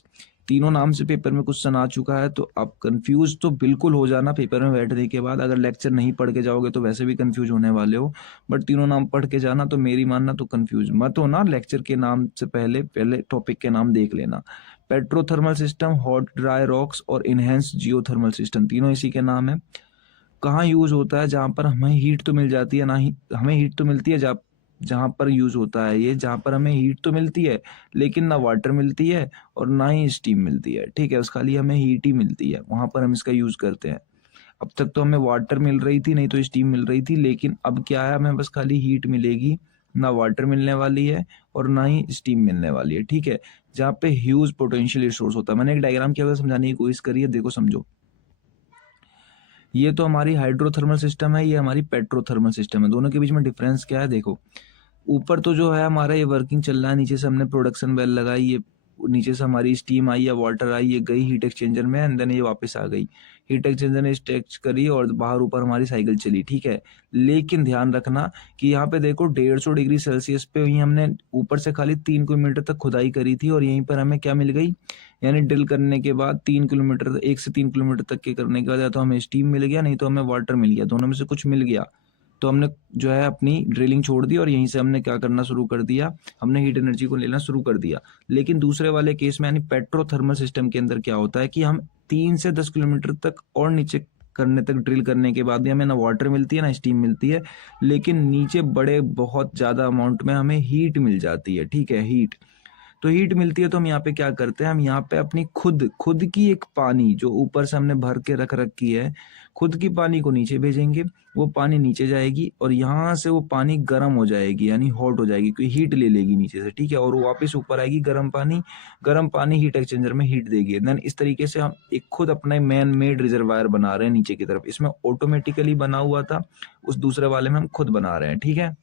तीनों नाम से पेपर में क्वेश्चन आ चुका है, तो आप कंफ्यूज तो बिल्कुल हो जाना पेपर में बैठने के बाद। अगर लेक्चर नहीं पढ़ के जाओगे तो वैसे भी कंफ्यूज होने वाले हो, बट तीनों नाम पढ़ के जाना, तो मेरी मानना तो कंफ्यूज मत हो ना। लेक्चर के नाम से पहले टॉपिक के नाम देख लेना। पेट्रोथर्मल सिस्टम, हॉट ड्राई रॉक्स और इनहेंस जियोथर्मल सिस्टम, तीनों इसी के नाम है। कहाँ यूज होता है, जहां पर हमें हीट तो मिल जाती है, ना ही हमें हीट तो मिलती है, जहां पर यूज होता है ये, जहां पर हमें हीट तो मिलती है लेकिन ना वाटर मिलती है और ना ही स्टीम मिलती है। ठीक है, उस खाली हमें हीट ही मिलती है, वहां पर हम इसका यूज करते हैं। अब तक तो हमें वाटर मिल रही थी, नहीं तो स्टीम मिल रही थी, लेकिन अब क्या है, हमें बस खाली हीट मिलेगी, ना वाटर मिलने वाली है और ना ही स्टीम मिलने वाली है। ठीक है, जहाँ पे ह्यूज पोटेंशियल रिसोर्स होता है। मैंने एक डायग्राम किया हुआ समझाने की कोशिश करी है, देखो समझो। ये तो हमारी हाइड्रोथर्मल सिस्टम है, ये हमारी पेट्रोथर्मल सिस्टम है। दोनों के बीच में डिफरेंस क्या है, देखो। ऊपर तो जो है हमारा ये वर्किंग चल रहा है, नीचे से हमने प्रोडक्शन वेल लगाई, ये नीचे से हमारी स्टीम आई या वाटर आई, ये गई हीट एक्सचेंजर में, एंड देन ये वापस आ गई। हीट एक्सचेंजर ने स्ट्रेच करी और बाहर ऊपर हमारी साइकिल चली, ठीक है। लेकिन ध्यान रखना कि यहाँ पे देखो 150 डिग्री सेल्सियस पे वहीं हमने ऊपर से खाली 3 किलोमीटर तक खुदाई करी थी और यहीं पर हमें क्या मिल गई, यानी ड्रिल करने के बाद 3 किलोमीटर 1 से 3 किलोमीटर तक के करने के बाद या तो हमें स्टीम मिल गया, नहीं तो हमें वाटर मिल गया, दोनों में से कुछ मिल गया। तो हमने जो है अपनी ड्रिलिंग छोड़ दी और यहीं से हमने क्या करना शुरू कर दिया, हमने हीट एनर्जी को लेना शुरू कर दिया। लेकिन दूसरे वाले केस में यानी पेट्रोथर्मल सिस्टम के अंदर क्या होता है कि हम 3 से 10 किलोमीटर तक और नीचे करने तक ड्रिल करने के बाद भी हमें ना वाटर मिलती है ना स्टीम मिलती है, लेकिन नीचे बड़े बहुत ज़्यादा अमाउंट में हमें हीट मिल जाती है, ठीक है, हीट। तो हीट मिलती है तो हम यहाँ पे क्या करते हैं, हम यहाँ पे अपनी खुद की एक पानी जो ऊपर से हमने भर के रख रखी है, खुद की पानी को नीचे भेजेंगे, वो पानी नीचे जाएगी और यहाँ से वो पानी गर्म हो जाएगी, यानी हॉट हो जाएगी, क्योंकि हीट ले लेगी नीचे से, ठीक है, और वो वापस ऊपर आएगी गर्म पानी हीट एक्सचेंजर में हीट देगी। देन इस तरीके से हम एक खुद अपना मैन मेड रिजर्वायर बना रहे हैं नीचे की तरफ। इसमें ऑटोमेटिकली बना हुआ था, उस दूसरे वाले में हम खुद बना रहे हैं, ठीक है।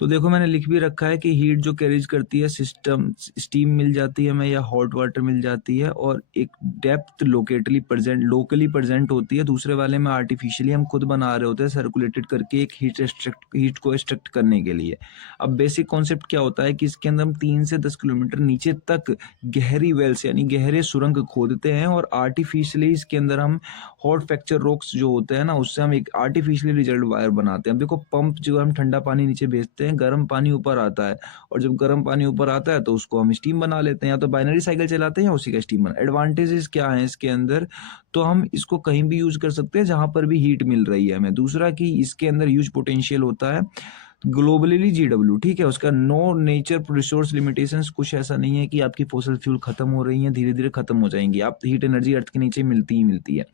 तो देखो मैंने लिख भी रखा है कि हीट जो कैरीज करती है सिस्टम, स्टीम मिल जाती है हमें या हॉट वाटर मिल जाती है, और एक डेप्थ लोकली प्रेजेंट होती है। दूसरे वाले में आर्टिफिशियली हम खुद बना रहे होते हैं सर्कुलेटेड करके एक हीट को एक्सट्रैक्ट करने के लिए। अब बेसिक कॉन्सेप्ट क्या होता है कि इसके अंदर हम 3 से 10 किलोमीटर नीचे तक गहरी वेल्स यानी गहरे सुरंग खोदते हैं और आर्टिफिशियली इसके अंदर हम हॉट फ्रैक्चर रॉक्स जो होते हैं ना, उससे हम एक आर्टिफिशियली रिजल्ट वायर बनाते हैं। देखो पंप जो हम ठंडा पानी नीचे भेजते हैं, गर्म पानी ऊपर आता है, और जब गर्म पानी ऊपर आता है तो उसको हम स्टीम बना लेते हैं, या तो बाइनरी साइकिल चलाते हैं या उसी का स्टीम बना। एडवांटेजेस क्या है इसके अंदर, तो हम इसको कहीं भी यूज कर सकते हैं जहां पर भी हीट मिल रही है हमें। दूसरा कि इसके अंदर ह्यूज पोटेंशियल होता है ग्लोबली GW, ठीक है, उसका नो नेचर रिसोर्स लिमिटेशंस, कुछ ऐसा नहीं है कि आपकी फॉसिल फ्यूल खत्म हो रही है, धीरे धीरे खत्म हो जाएंगी, आप हीट एनर्जी अर्थ के नीचे मिलती ही मिलती है।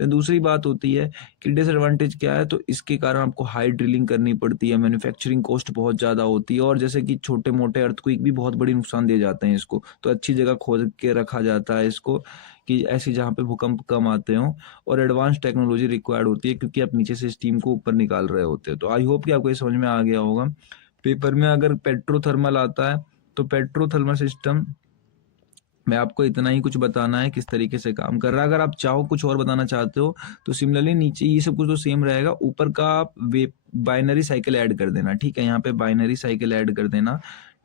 तो दूसरी बात होती है कि डिसएडवांटेज क्या है, तो इसके कारण आपको हाई ड्रिलिंग करनी पड़ती है, मैन्युफैक्चरिंग कॉस्ट बहुत ज़्यादा होती है, और जैसे कि छोटे मोटे अर्थक्वेक भी बहुत बड़ी नुकसान दे जाते हैं इसको, तो अच्छी जगह खोद के रखा जाता है इसको कि ऐसी जहाँ पे भूकंप कम आते हों, और एडवांस टेक्नोलॉजी रिक्वायर्ड होती है क्योंकि आप नीचे से स्टीम को ऊपर निकाल रहे होते हैं। तो आई होप कि आपको ये समझ में आ गया होगा। पेपर में अगर पेट्रोथर्मल आता है तो पेट्रोथर्मल सिस्टम मैं आपको इतना ही कुछ बताना है किस तरीके से काम कर रहा है। अगर आप चाहो कुछ और बताना चाहते हो तो सिमिलरली नीचे ये सब कुछ तो सेम रहेगा, ऊपर का आप बाइनरी साइकिल ऐड कर देना, ठीक है, यहाँ पे बाइनरी साइकिल ऐड कर देना।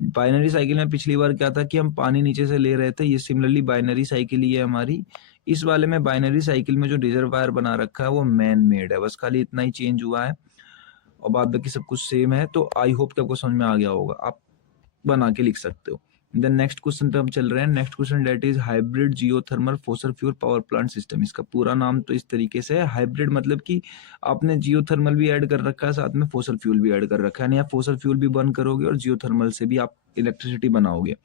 बाइनरी साइकिल में पिछली बार क्या था कि हम पानी नीचे से ले रहे थे, ये सिमिलरली बाइनरी साइकिल ही है हमारी। इस वाले में बाइनरी साइकिल में जो रिजर्वायर बना रखा है वो मैन मेड है, बस खाली इतना ही चेंज हुआ है और बाद बाकी सब कुछ सेम है। तो आई होप कि आपको समझ में आ गया होगा, आप बना के लिख सकते हो। देन नेक्स्ट क्वेश्चन पे हम चल रहे हैं। Next question that is hybrid geothermal fossil fuel power plant system. इसका पूरा नाम तो इस तरीके से है, हाइब्रिड मतलब कि आपने जियोथर्मल भी ऐड कर रखा है, साथ में फॉसल फ्यूल भी ऐड कर रखा है, यानी आप फॉसल फ्यूल भी बर्न करोगे और जियोथर्मल से भी आप इलेक्ट्रिसिटी बनाओगे।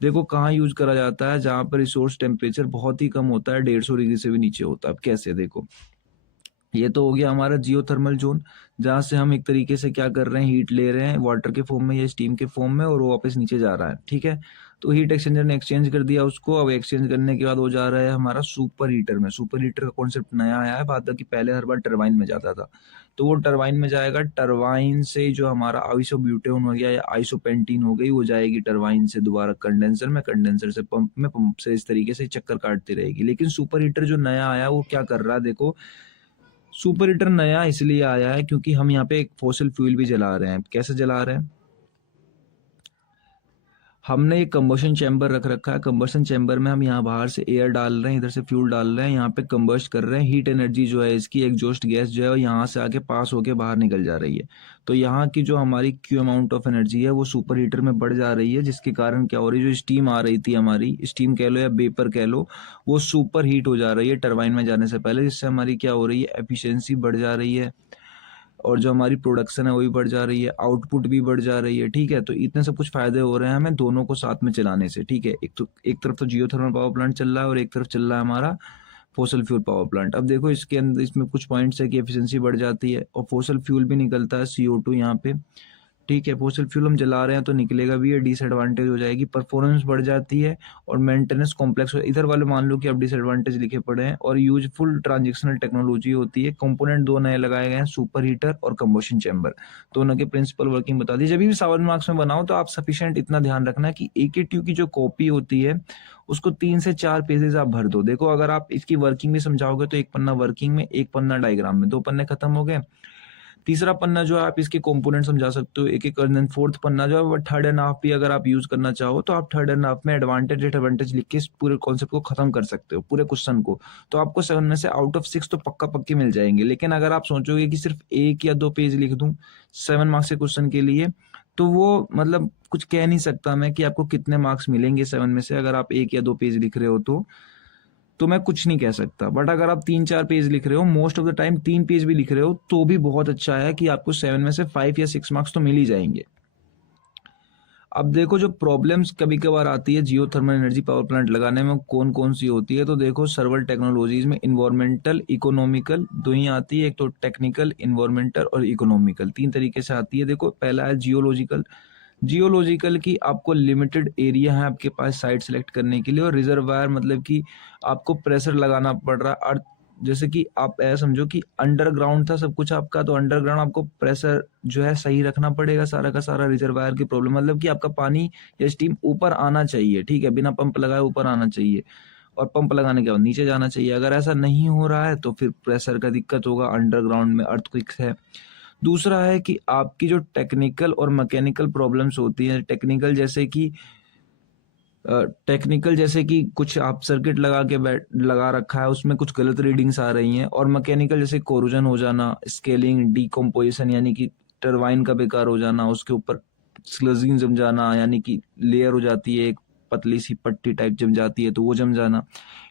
देखो कहाँ यूज करा जाता है, जहां पर रिसोर्स टेम्परेचर बहुत ही कम होता है, 150 डिग्री से भी नीचे होता है। अब कैसे, देखो ये तो हो गया हमारा जियोथर्मल जोन, जहां से हम एक तरीके से क्या कर रहे हैं, हीट ले रहे हैं वाटर के फॉर्म में या स्टीम के फॉर्म में, और वो वापस नीचे जा रहा है, ठीक है। तो हीट एक्सचेंजर ने एक्सचेंज कर दिया उसको। अब एक्सचेंज करने के बाद वो जा रहा है हमारा सुपर हीटर में। सुपर हीटर का कॉन्सेप्ट नया आया है, बात कि पहले हर बार टरबाइन में जाता था, तो वो टरबाइन में जाएगा। टरबाइन से जो हमारा आइसोब्यूटेन हो गया या आइसोपेंटीन हो गई, वो जाएगी टरबाइन से दोबारा कंडेंसर में, कंडेंसर से पंप में, पंप से इस तरीके से चक्कर काटती रहेगी। लेकिन सुपर हीटर जो नया आया वो क्या कर रहा है, देखो सुपर हीटर नया इसलिए आया है क्योंकि हम यहाँ पे एक फॉसिल फ्यूल भी जला रहे हैं। कैसे जला रहे हैं, हमने एक कंबशन चैम्बर रख रखा है। कंबशन चैम्बर में हम यहाँ बाहर से एयर डाल रहे हैं, इधर से फ्यूल डाल रहे हैं, यहाँ पे कंबस्ट कर रहे हैं। हीट एनर्जी जो है इसकी एग्जॉस्ट गैस जो है वो यहाँ से आके पास होके बाहर निकल जा रही है। तो यहाँ की जो हमारी क्यू अमाउंट ऑफ एनर्जी है वो सुपर हीटर में बढ़ जा रही है, जिसके कारण क्या हो रही है, जो स्टीम आ रही थी हमारी, स्टीम कह लो या वेपर कह लो, वो सुपर हीट हो जा रही है टरबाइन में जाने से पहले, जिससे हमारी क्या हो रही है, एफिशिएंसी बढ़ जा रही है, और जो हमारी प्रोडक्शन है वो भी बढ़ जा रही है, आउटपुट भी बढ़ जा रही है, ठीक है। तो इतने सब कुछ फायदे हो रहे हैं हमें दोनों को साथ में चलाने से, ठीक है। एक तरफ तो जियोथर्मल पावर प्लांट चल रहा है और एक तरफ चल रहा है हमारा फॉसल फ्यूल पावर प्लांट। अब देखो इसके अंदर इसमें कुछ पॉइंट्स है कि एफिशिएंसी बढ़ जाती है और फॉसल फ्यूल भी निकलता है CO2 यहाँ पे, ठीक है, फोसिल फ्यूल हम जला रहे हैं तो निकलेगा भी, ये डिसएडवांटेज हो जाएगी, परफॉर्मेंस बढ़ जाती है और मेंटेनेंस कॉम्प्लेक्स हो। इधर वाले मान लो कि आप डिसएडवांटेज लिखे पड़े हैं। और यूजफुल ट्रांजिशनल टेक्नोलॉजी होती है, कंपोनेंट दो नए लगाए गए हैं, सुपर हीटर और कंबशन चैम्बर, दोनों के प्रिंसिपल वर्किंग बता दी। जब भी 7 मार्क्स में बनाओ तो आप सफिशिएंट इतना ध्यान रखना कि AK2 की जो कॉपी होती है उसको 3 से 4 पेजेस आप भर दो। देखो अगर आप इसकी वर्किंग भी समझाओगे तो एक पन्ना वर्किंग में, एक पन्ना डायग्राम में, 2 पन्ने खत्म हो गए। तीसरा पन्ना जो है आप इसके कंपोनेंट समझा सकते हो एक एक, और देन फोर्थ पन्ना जो है वो थर्ड एंड हाफ भी अगर आप यूज करना चाहो तो आप थर्ड एंड हाफ में एडवांटेज डिसएडवांटेज लिख के इस पूरे कॉन्सेप्ट को खत्म कर सकते हो, पूरे क्वेश्चन को। तो आपको 7 में से आउट ऑफ 6 तो पक्का पक्के मिल जाएंगे। लेकिन अगर आप सोचोगे कि सिर्फ 1 या 2 पेज लिख दूं 7 मार्क्स के क्वेश्चन के लिए, तो वो मतलब कुछ कह नहीं सकता मैं कि आपको कितने मार्क्स मिलेंगे 7 में से, अगर आप 1 या 2 पेज लिख रहे हो तो मैं कुछ नहीं कह सकता। बट अगर आप 3-4 पेज लिख रहे हो, most of the time 3 page भी लिख रहे हो, तो भी बहुत अच्छा है कि आपको 7 में से 5 या 6 मार्क्स तो मिल ही जाएंगे। अब देखो जो प्रॉब्लम्स कभी कभार आती है जियो थर्मल एनर्जी पावर प्लांट लगाने में, कौन कौन सी होती है, तो देखो सर्वल टेक्नोलॉजीज में इन्वायरमेंटल इकोनॉमिकल दो ही आती है, एक तो टेक्निकल इन्वायरमेंटल और इकोनॉमिकल, 3 तरीके से आती है। देखो पहला है जियोलॉजिकल। जियोलॉजिकल की आपको लिमिटेड एरिया है आपके पास साइट सेलेक्ट करने के लिए, और रिजर्वायर मतलब कि आपको प्रेशर लगाना पड़ रहा है। अर्थ जैसे कि आप ऐसा समझो कि अंडरग्राउंड था सब कुछ आपका, तो अंडरग्राउंड आपको प्रेशर जो है सही रखना पड़ेगा सारा का सारा। रिजर्वायर की प्रॉब्लम मतलब कि आपका पानी या स्टीम ऊपर आना चाहिए, ठीक है, बिना पंप लगाए ऊपर आना चाहिए, और पंप लगाने के बाद नीचे जाना चाहिए। अगर ऐसा नहीं हो रहा है तो फिर प्रेशर का दिक्कत होगा, अंडरग्राउंड में अर्थक्वेक्स है। दूसरा है कि आपकी जो टेक्निकल और मैकेनिकल प्रॉब्लम्स होती हैं, टेक्निकल जैसे कि कुछ आप सर्किट लगा रखा है, उसमें कुछ गलत रीडिंग्स आ रही हैं, और मैकेनिकल जैसे कोरोजन हो जाना, स्केलिंग, डीकम्पोजिशन यानी कि टरबाइन का बेकार हो जाना, उसके ऊपर स्लजिंग जम जाना यानी कि लेयर हो जाती है, एक पतली सी पट्टी टाइप जम जाती है तो वो जम जाना।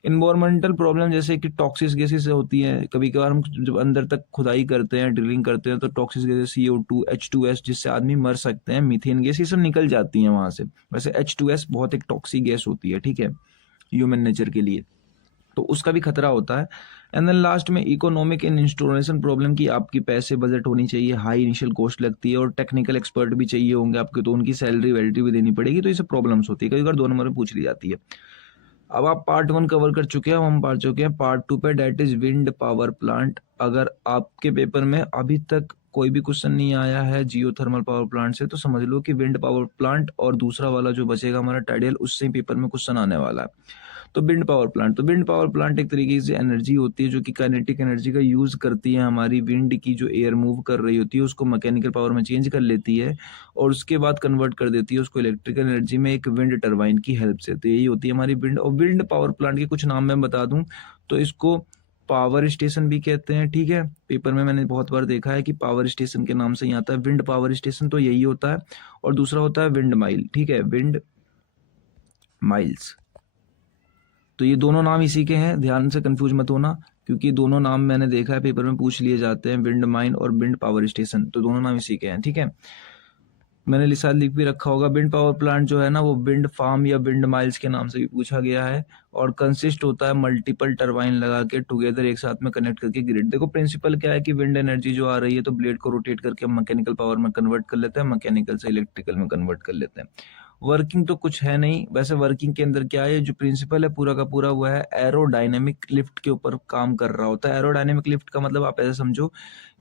इन्वायरमेंटल प्रॉब्लम जैसे कि टॉक्सिक गैसेस होती हैं, कभी कभार हम जब अंदर तक खुदाई करते हैं, ड्रिलिंग करते हैं, तो टॉक्सिक गैसेस CO2 H2S जिससे आदमी मर सकते हैं, मीथेन गैस, ये सब निकल जाती हैं वहां से। वैसे H2S बहुत एक टॉक्सिक गैस होती है, ठीक है, ह्यूमन नेचर के लिए, तो उसका भी खतरा होता है। एंड देन लास्ट में इकोनॉमिक एंड इंस्टॉलेशन प्रॉब्लम की आपकी पैसे बजट होनी चाहिए, हाई इनिशियल कॉस्ट लगती है, और टेक्निकल एक्सपर्ट भी चाहिए होंगे आपके, तो उनकी सैलरी वैलिटी भी देनी पड़ेगी, तो ये सब प्रॉब्लम्स होती है, कई बार 2 नंबर में पूछ ली जाती है। अब आप पार्ट 1 कवर कर चुके हैं, हम पढ़ चुके हैं पार्ट 2 पे, that is wind power plant. अगर आपके पेपर में अभी तक कोई भी क्वेश्चन नहीं आया है जियो थर्मल पावर प्लांट से, तो समझ लो कि विंड पावर प्लांट और दूसरा वाला जो बचेगा हमारा टाइडियल, उससे पेपर में क्वेश्चन आने वाला है। तो विंड पावर प्लांट एक तरीके से एनर्जी होती है जो कि काइनेटिक एनर्जी का यूज करती है, हमारी विंड की जो एयर मूव कर रही होती है उसको मैकेनिकल पावर में चेंज कर लेती है, और उसके बाद कन्वर्ट कर देती है उसको इलेक्ट्रिकल एनर्जी में एक विंड टरबाइन की हेल्प से। तो यही होती है हमारी विंड। और विंड पावर प्लांट के कुछ नाम मैं बता दूं तो इसको पावर स्टेशन भी कहते हैं, ठीक है, पेपर में मैंने बहुत बार देखा है कि पावर स्टेशन के नाम से ही आता है विंड पावर स्टेशन, तो यही होता है। और दूसरा होता है विंड माइल, ठीक है, विंड माइल्स। तो ये दोनों नाम इसी के हैं, ध्यान से कंफ्यूज मत होना, क्योंकि दोनों नाम मैंने देखा है पेपर में पूछ लिए जाते हैं, विंड माइन और विंड पावर स्टेशन, तो दोनों नाम इसी के हैं, ठीक है। मैंने शायद लिख भी रखा होगा, विंड पावर प्लांट जो है ना वो विंड फार्म या विंड माइल्स के नाम से भी पूछा गया है, और कंसिस्ट होता है मल्टीपल टरबाइन लगा के टुगेदर एक साथ में कनेक्ट करके ग्रिड। देखो प्रिंसिपल क्या है कि विंड एनर्जी जो आ रही है तो ब्लेड को रोटेट करके हम मैकेनिकल पावर में कन्वर्ट कर लेते हैं, मैकेनिकल से इलेक्ट्रिकल में कन्वर्ट कर लेते हैं। वर्किंग तो कुछ है नहीं, वैसे वर्किंग के अंदर क्या है, जो प्रिंसिपल है पूरा का पूरा वो है एरोडायनेमिक लिफ्ट के ऊपर काम कर रहा होता है। एरोडायनेमिक लिफ्ट का मतलब आप ऐसा समझो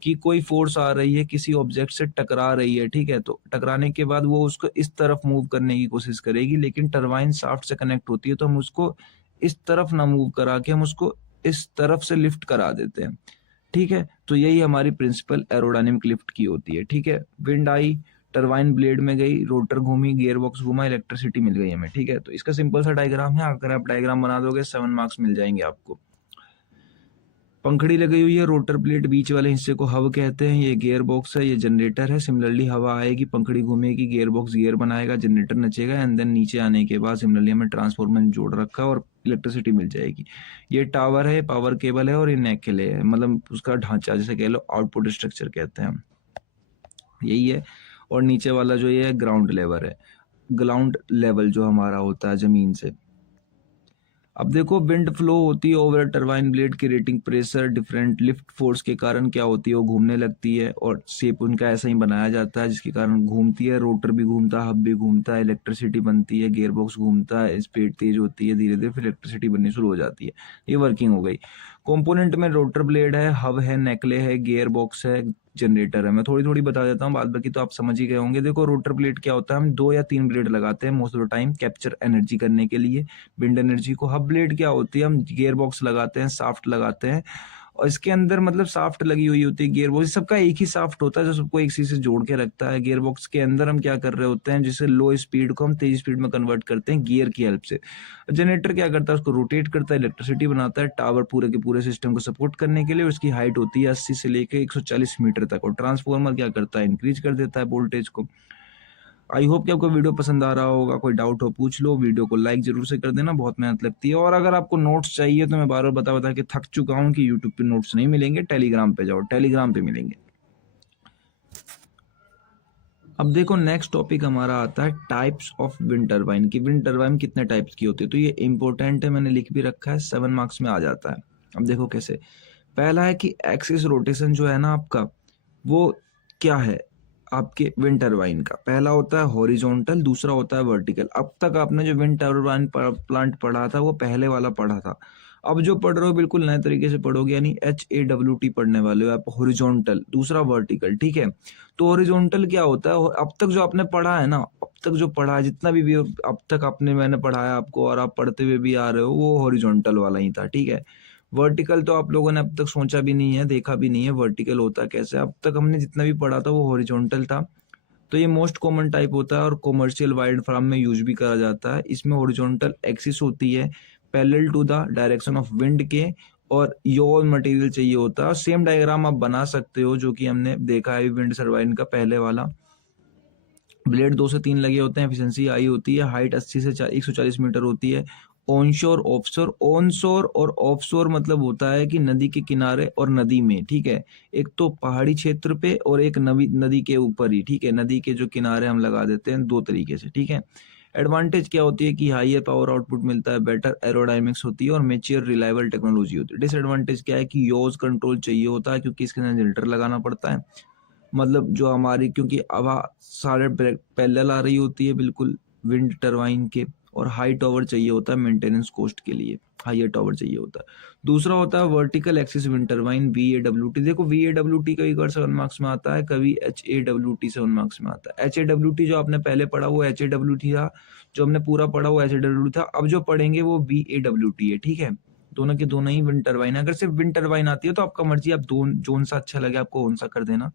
कि कोई फोर्स आ रही है, किसी ऑब्जेक्ट से टकरा रही है, ठीक है, तो टकराने के बाद वो उसको इस तरफ मूव करने की कोशिश करेगी, लेकिन टरबाइन शाफ्ट से कनेक्ट होती है तो हम उसको इस तरफ ना मूव करा के हम उसको इस तरफ से लिफ्ट करा देते हैं, ठीक है। तो यही हमारी प्रिंसिपल एरोडायनेमिक लिफ्ट की होती है, ठीक है। विंड आई, टरबाइन ब्लेड में गई, रोटर घूमी, गियर बॉक्स घूमा, इलेक्ट्रिसिटी मिल गई हमें, ठीक है। तो इसका सिंपल सा डायग्राम है, अगर आप डायग्राम बना दोगे 7 मार्क्स मिल जाएंगे आपको। पंखड़ी लगी हुई है, रोटर प्लेट बीच वाले हिस्से को हब कहते हैं, ये गियर बॉक्स है, ये जनरेटर है। सिमिलरली हवा आएगी, पंखड़ी घूमेगी, गियर बॉक्स गियर बनाएगा, जनरेटर नचेगा, एंड देन नीचे आने के बाद सिमिलरली हमें ट्रांसफॉर्मर जोड़ रखा है और इलेक्ट्रिसिटी मिल जाएगी। ये टावर है, पावर केबल है, और ये नेक के लिए है, मतलब उसका ढांचा जैसे कह लो, आउटपुट स्ट्रक्चर कहते हैं हम, यही है। और नीचे वाला जो ये है ग्राउंड लेवल है, ग्राउंड लेवल जो हमारा होता है जमीन से। अब देखो विंड फ्लो होती है ओवर टरबाइन ब्लेड की rating pressure different lift force के कारण क्या होती है, वो घूमने लगती है और शेप उनका ऐसा ही बनाया जाता है जिसके कारण घूमती है, रोटर भी घूमता है, हब भी घूमता है, इलेक्ट्रिसिटी बनती है, गियर बॉक्स घूमता है, स्पीड तेज होती है, धीरे धीरे फिर इलेक्ट्रिसिटी बननी शुरू हो जाती है। ये वर्किंग हो गई। कंपोनेंट में रोटर ब्लेड है, हब है, नेकले है, गियर बॉक्स है, जनरेटर है। मैं थोड़ी थोड़ी बता देता हूँ, बाद बाकी तो आप समझ ही गए होंगे। देखो रोटर ब्लेड क्या होता है, हम 2 या 3 ब्लेड लगाते हैं most of the time capture energy करने के लिए, विंड एनर्जी को। हब ब्लेड क्या होती है, हम गियर बॉक्स लगाते हैं, साफ्ट लगाते हैं और इसके अंदर मतलब साफ्ट लगी हुई होती है गियर बॉक्स, सबका एक ही साफ्ट होता है जो सबको एक चीज से जोड़ के रखता है। गियर बॉक्स के अंदर हम क्या कर रहे होते हैं, जिससे लो स्पीड को हम तेज स्पीड में कन्वर्ट करते हैं गियर की हेल्प से। जनरेटर क्या करता है, उसको रोटेट करता है, इलेक्ट्रिसिटी बनाता है, टावर पूरे के पूरे सिस्टम को सपोर्ट करने के लिए। उसकी हाइट होती है 80 से लेकर 140 मीटर तक। और ट्रांसफॉर्मर क्या करता है, इंक्रीज कर देता है वोल्टेज को। आई होप कि आपको वीडियो पसंद आ रहा होगा। कोई डाउट हो पूछ लो, वीडियो को लाइक जरूर से कर देना, बहुत मेहनत लगती है। और अगर आपको नोट्स चाहिए तो मैं बार बार बता बता के थक चुका हूँ कि यूट्यूब पे नोट्स नहीं मिलेंगे, टेलीग्राम पे जाओ, टेलीग्राम पे मिलेंगे। अब देखो नेक्स्ट टॉपिक हमारा आता है टाइप्स ऑफ विंड टरबाइन की। विंड टरबाइन कितने टाइप्स की होती है, तो ये इंपॉर्टेंट है, मैंने लिख भी रखा है, 7 मार्क्स में आ जाता है। अब देखो कैसे। पहला है कि एक्सिस रोटेशन जो है ना आपका, वो क्या है आपके विंड टरबाइन का। पहला होता है हॉरिजॉन्टल, दूसरा होता है वर्टिकल। अब तक आपने जो विंड टरबाइन प्लांट पढ़ा था वो पहले वाला पढ़ा था। अब जो पढ़ रहे हो बिल्कुल नए तरीके से पढ़ोगे, यानी HAWT पढ़ने वाले हो आप, हॉरिजॉन्टल, दूसरा वर्टिकल, ठीक है। तो हॉरिजॉन्टल क्या होता है, अब तक जो आपने पढ़ा है ना, अब तक जो पढ़ा है, जितना भी अब तक आपने मैंने पढ़ाया आपको और आप पढ़ते हुए भी आ रहे हो, वो हॉरिजॉन्टल वाला ही था, ठीक है। वर्टिकल तो आप लोगों ने अब तक सोचा भी नहीं है, देखा भी नहीं है वर्टिकल होता कैसे। अब तक हमने जितना भी पढ़ा था वो हॉरिजॉन्टल था। तो ये मोस्ट कॉमन टाइप होता है और कॉमर्शियल वाइड फार्म में यूज भी करा जाता है। इसमें हॉरिजॉन्टल एक्सिस होती है parallel to the direction of wind के, और योर मटेरियल चाहिए होता है। सेम डायग्राम आप बना सकते हो जो कि हमने देखा है विंड टरबाइन का पहले वाला। ब्लेड 2 से 3 लगे होते हैं, एफिशिएंसी हाई होती है, हाइट 80 से 140 मीटर होती है। ऑनशोर ऑफशोर, ऑनशोर और ऑफशोर मतलब होता है कि नदी के किनारे और नदी में, ठीक है। एक तो पहाड़ी क्षेत्र पे और एक नदी के ऊपर ही, ठीक है। नदी के जो किनारे हम लगा देते हैं, 2 तरीके से, ठीक है। एडवांटेज क्या होती है कि हाईयर पावर आउटपुट मिलता है, बेटर एरोडायनेमिक्स होती है और मेच्योर रिलायबल टेक्नोलॉजी होती है। डिसएडवांटेज क्या है कि योज कंट्रोल चाहिए होता है, क्योंकि इसके अंदर जनरेटर लगाना पड़ता है। मतलब जो हमारी, क्योंकि हवा सारे पैरेलल आ रही होती है बिल्कुल विंड टरबाइन के, और हाई टॉवर चाहिए होता है मेंटेनेंस कॉस्ट के लिए, हाईयर टॉवर चाहिए होता है। दूसरा होता है vertical axis wind turbine, VAWT। देखो VAWT कभी बार 7 मार्क्स में आता है, कभी HAWT 7 मार्क्स में आता है। HAWT जो आपने पहले पढ़ा वो HAWT था, जो हमने पूरा पढ़ा वो HAWT था। अब जो पढ़ेंगे वो VAWT है, ठीक है। दोनों के दोनों ही विंड टरबाइन है। अगर सिर्फ विंड टरबाइन आती है तो आपका मर्जी, आप जोन सा अच्छा लगे आपको कौन सा कर देना,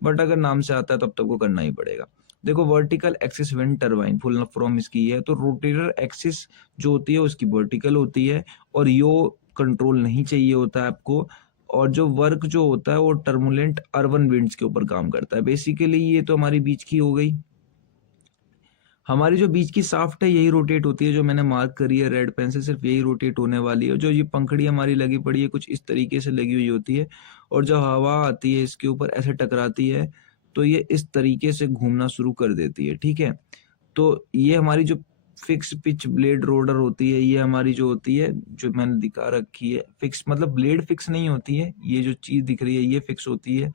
बट अगर नाम से आता है तब तक वो करना ही पड़ेगा। देखो vertical axis wind turbine full form इसकी है, तो रोटेटर एक्सिस जो होती है उसकी वर्टिकल होती है, और यो कंट्रोल नहीं चाहिए होता है आपको। और जो वर्क जो होता है वो टर्बुलेंट अर्बन विंड्स के ऊपर काम करता है। बेसिकली ये तो हमारी बीच की हो गई। हमारी जो बीच की साफ्ट है यही रोटेट होती है, जो मैंने मार्क करी है रेड पेन से, सिर्फ यही रोटेट होने वाली है। जो ये पंखड़ी हमारी लगी पड़ी है कुछ इस तरीके से लगी हुई होती है, और जो हवा आती है इसके ऊपर ऐसे टकराती है तो ये इस तरीके से घूमना शुरू कर देती है, ठीक है। तो ये हमारी जो फिक्स पिच ब्लेड रोडर होती है, ये हमारी जो होती है, जो मैंने दिखा रखी है, फिक्स मतलब ब्लेड फिक्स नहीं होती है, ये जो चीज दिख रही है ये फिक्स होती है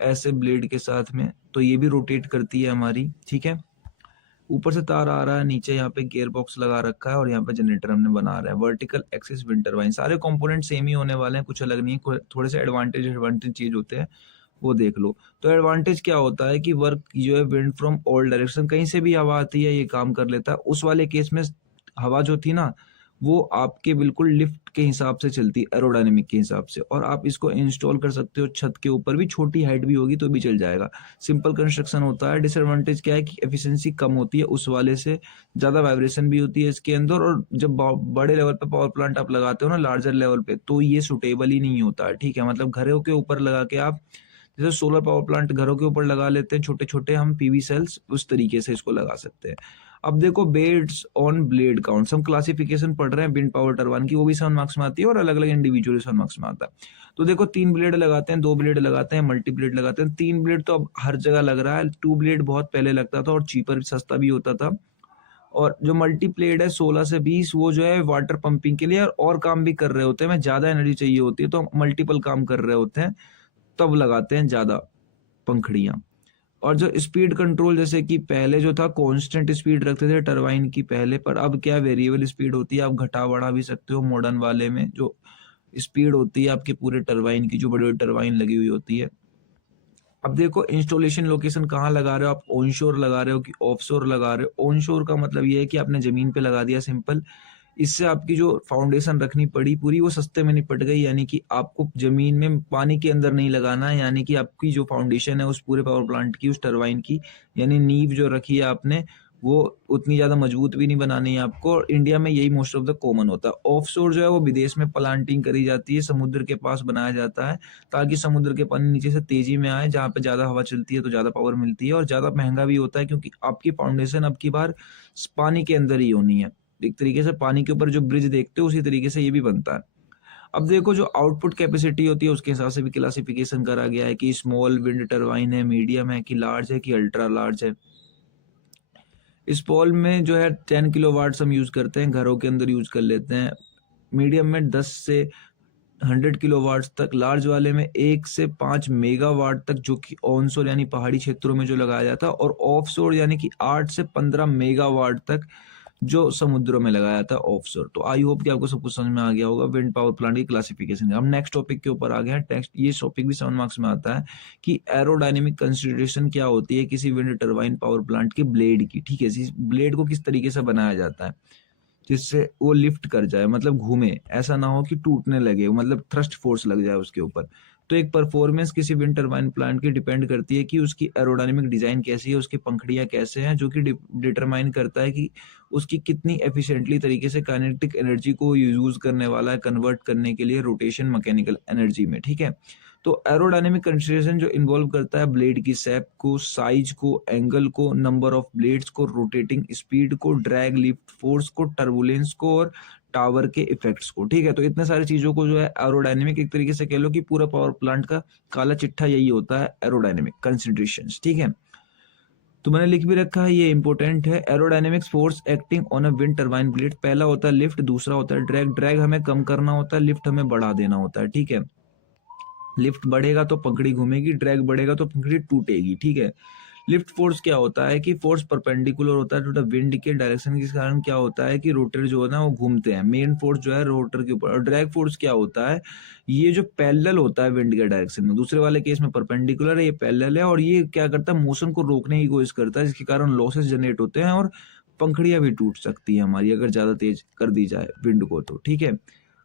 ऐसे ब्लेड के साथ में, तो ये भी रोटेट करती है हमारी, ठीक है। ऊपर से तार आ रहा है, नीचे यहाँ पे गियर बॉक्स लगा रखा है, और यहाँ पे जनरेटर हमने बना रहा है। वर्टिकल एक्सिस विंड टरबाइन, सारे कंपोनेंट सेम ही होने वाले हैं, कुछ अलग नहीं है। थोड़े से एडवांटेज चीज होते हैं, वो देख लो। तो एडवांटेज क्या होता है कि वर्क जो है विंड फ्रॉम ऑल डायरेक्शन, कहीं से भी हवा आती है ये काम कर लेता है। उस वाले केस में हवा जो थी ना, वो आपके बिल्कुल लिफ्ट के हिसाब से चलती है, एरोडायनेमिक के हिसाब से। और आप इसको इंस्टॉल कर सकते हो छत के ऊपर भी, छोटी हाइट भी होगी तो भी चल जाएगा। सिंपल कंस्ट्रक्शन होता है। डिसएडवांटेज क्या है कि एफिशिएंसी कम होती है उस वाले से, ज्यादा वाइब्रेशन भी होती है इसके अंदर, और जब बड़े लेवल पे पावर प्लांट आप लगाते हो ना, लार्जर लेवल पे, तो ये सुटेबल ही नहीं होता है, ठीक है। मतलब घरों के ऊपर लगा के आप, जैसे सोलर पावर प्लांट घरों के ऊपर लगा लेते हैं छोटे छोटे हम PV सेल्स, उस तरीके से इसको लगा सकते हैं। अब देखो बेस्ड ऑन ब्लेड काउंट, हम क्लासिफिकेशन पढ़ रहे हैं विंड पावर टरबाइन की, वो भी 7 मार्क्स में आती है और अलग अलग इंडिविजुअल 7 मार्क्स में आता है। तो देखो 3 ब्लेड लगाते हैं, 2 ब्लेड लगाते हैं, मल्टी ब्लेड लगाते हैं। 3 ब्लेड तो अब हर जगह लग रहा है, 2 ब्लेड बहुत पहले लगता था और चीपर सस्ता भी होता था। और जो मल्टीप्लेड है 16 से 20 वो जो है वाटर पंपिंग के लिए और काम भी कर रहे होते हैं, हमें ज़्यादा एनर्जी चाहिए होती है तो मल्टीपल काम कर रहे होते हैं, तब लगाते हैं ज़्यादा पंखड़ियाँ। और जो स्पीड कंट्रोल, जैसे कि पहले जो था कांस्टेंट स्पीड रखते थे टरबाइन की पहले, पर अब क्या वेरिएबल स्पीड होती है, आप घटा बढ़ा भी सकते हो मॉडर्न वाले में। जो स्पीड होती है आपके पूरे टरबाइन की, जो बड़ी बड़ी टरबाइन लगी हुई होती है। अब देखो इंस्टॉलेशन लोकेशन कहाँ लगा रहे हो आप, ऑनशोर लगा रहे हो कि ऑफशोर लगा रहे हो। ऑनशोर का मतलब ये है कि आपने जमीन पे लगा दिया सिंपल, इससे आपकी जो फाउंडेशन रखनी पड़ी पूरी वो सस्ते में निपट गई, यानी कि आपको जमीन में पानी के अंदर नहीं लगाना है, यानी कि आपकी जो फाउंडेशन है उस पूरे पावर प्लांट की, उस टरबाइन की, यानी नींव जो रखी है आपने वो उतनी ज्यादा मजबूत भी नहीं बनानी है आपको। और इंडिया में यही मोस्ट ऑफ द कॉमन होता है। ऑफशोर जो है वो विदेश में प्लांटिंग करी जाती है, समुद्र के पास बनाया जाता है ताकि समुद्र के पानी नीचे से तेजी में आए, जहाँ पे ज्यादा हवा चलती है तो ज्यादा पावर मिलती है, और ज्यादा महंगा भी होता है क्योंकि आपकी फाउंडेशन अब की बार पानी के अंदर ही होनी है। एक तरीके से पानी के ऊपर जो ब्रिज देखते हो उसी तरीके से ये भी बनता है। अब देखो जो आउटपुट कैपेसिटी होती है उसके हिसाब से भी क्लासिफिकेशन करा गया है कि स्मॉल विंड टरबाइन है, मीडियम है कि लार्ज है कि अल्ट्रा लार्ज है। स्मॉल में जो है 10 किलोवाट हम यूज करते हैं, घरों के अंदर यूज कर लेते हैं। मीडियम में 10 से 100 किलोवाट तक, लार्ज वाले में 1 से 5 मेगावाट तक, जो कि ऑनशोर यानी पहाड़ी क्षेत्रों में जो लगाया जाता है, और ऑफशोर यानी कि 8 से 15 मेगावाट तक जो समुद्रों में लगाया था ऑफशोर। तो आई होप कि आपको सब कुछ समझ में आ गया होगा विंड पावर प्लांट की क्लासिफिकेशन। हम नेक्स्ट टॉपिक के ऊपर आ गए हैं। टेक्स्ट ये टॉपिक भी 7 मार्क्स में आता है कि एरोडायनेमिक कंसिडरेशन क्या होती है किसी विंड टरबाइन पावर प्लांट के ब्लेड की। ठीक है, इस ब्लेड को किस तरीके से बनाया जाता है जिससे वो लिफ्ट कर जाए, मतलब घूमे, ऐसा ना हो कि टूटने लगे, मतलब थ्रस्ट फोर्स लग जाए उसके ऊपर। तो एक परफॉर्मेंस किसी विंड टरबाइन प्लांट की डिपेंड करती है कि उसकी एरोडायनेमिक डिजाइन कैसी है, उसकी पंखड़ियां कैसे हैं, जो कि डिटरमाइन करता है कि उसकी कितनी एफिशिएंटली तरीके से काइनेटिक एनर्जी को यूज करने वाला है कन्वर्ट करने के लिए रोटेशन मैकेनिकल एनर्जी में। ठीक है, तो एरोडायनेमिक कंसिडरेशन जो इन्वॉल्व करता है ब्लेड की शेप को, साइज को, एंगल को, नंबर ऑफ ब्लेड्स को, रोटेटिंग स्पीड को, ड्रैग लिफ्ट फोर्स को, टर्बुलेंस को, और टावर के इफेक्ट्स को। ठीक है, तो इतने सारी चीजों को जो है एरोडायनेमिक, एक तरीके से कह लो कि पूरा पावर प्लांट का काला चिट्ठा यही होता है, एरोडायनेमिक कंसिडरेशंस। ठीक है, तो मैंने लिख भी रखा है, ये इंपॉर्टेंट है। Aerodynamics force acting on a wind turbine blade, पहला होता है लिफ्ट, दूसरा होता है ड्रैग। ड्रैग हमें कम करना होता है, लिफ्ट हमें बढ़ा देना होता है। ठीक है, लिफ्ट बढ़ेगा तो पंखड़ी घूमेगी, ड्रैग बढ़ेगा तो पंखड़ी टूटेगी। ठीक है, लिफ्ट फोर्स क्या होता है कि फोर्स परपेंडिकुलर होता है टू द विंड के डायरेक्शन के कारण क्या होता है कि रोटर जो है ना वो घूमते हैं, मेन फोर्स जो है रोटर के ऊपर। और ड्रैग फोर्स क्या होता है, ये जो पैरेलल होता है विंड के डायरेक्शन में, दूसरे वाले केस में परपेंडिकुलर है, ये पैरेलल है, और ये क्या करता है मोशन को रोकने की कोशिश करता है, जिसके कारण लॉसेस जनरेट होते हैं और पंखड़ियां भी टूट सकती है हमारी अगर ज्यादा तेज कर दी जाए विंड को तो। ठीक है,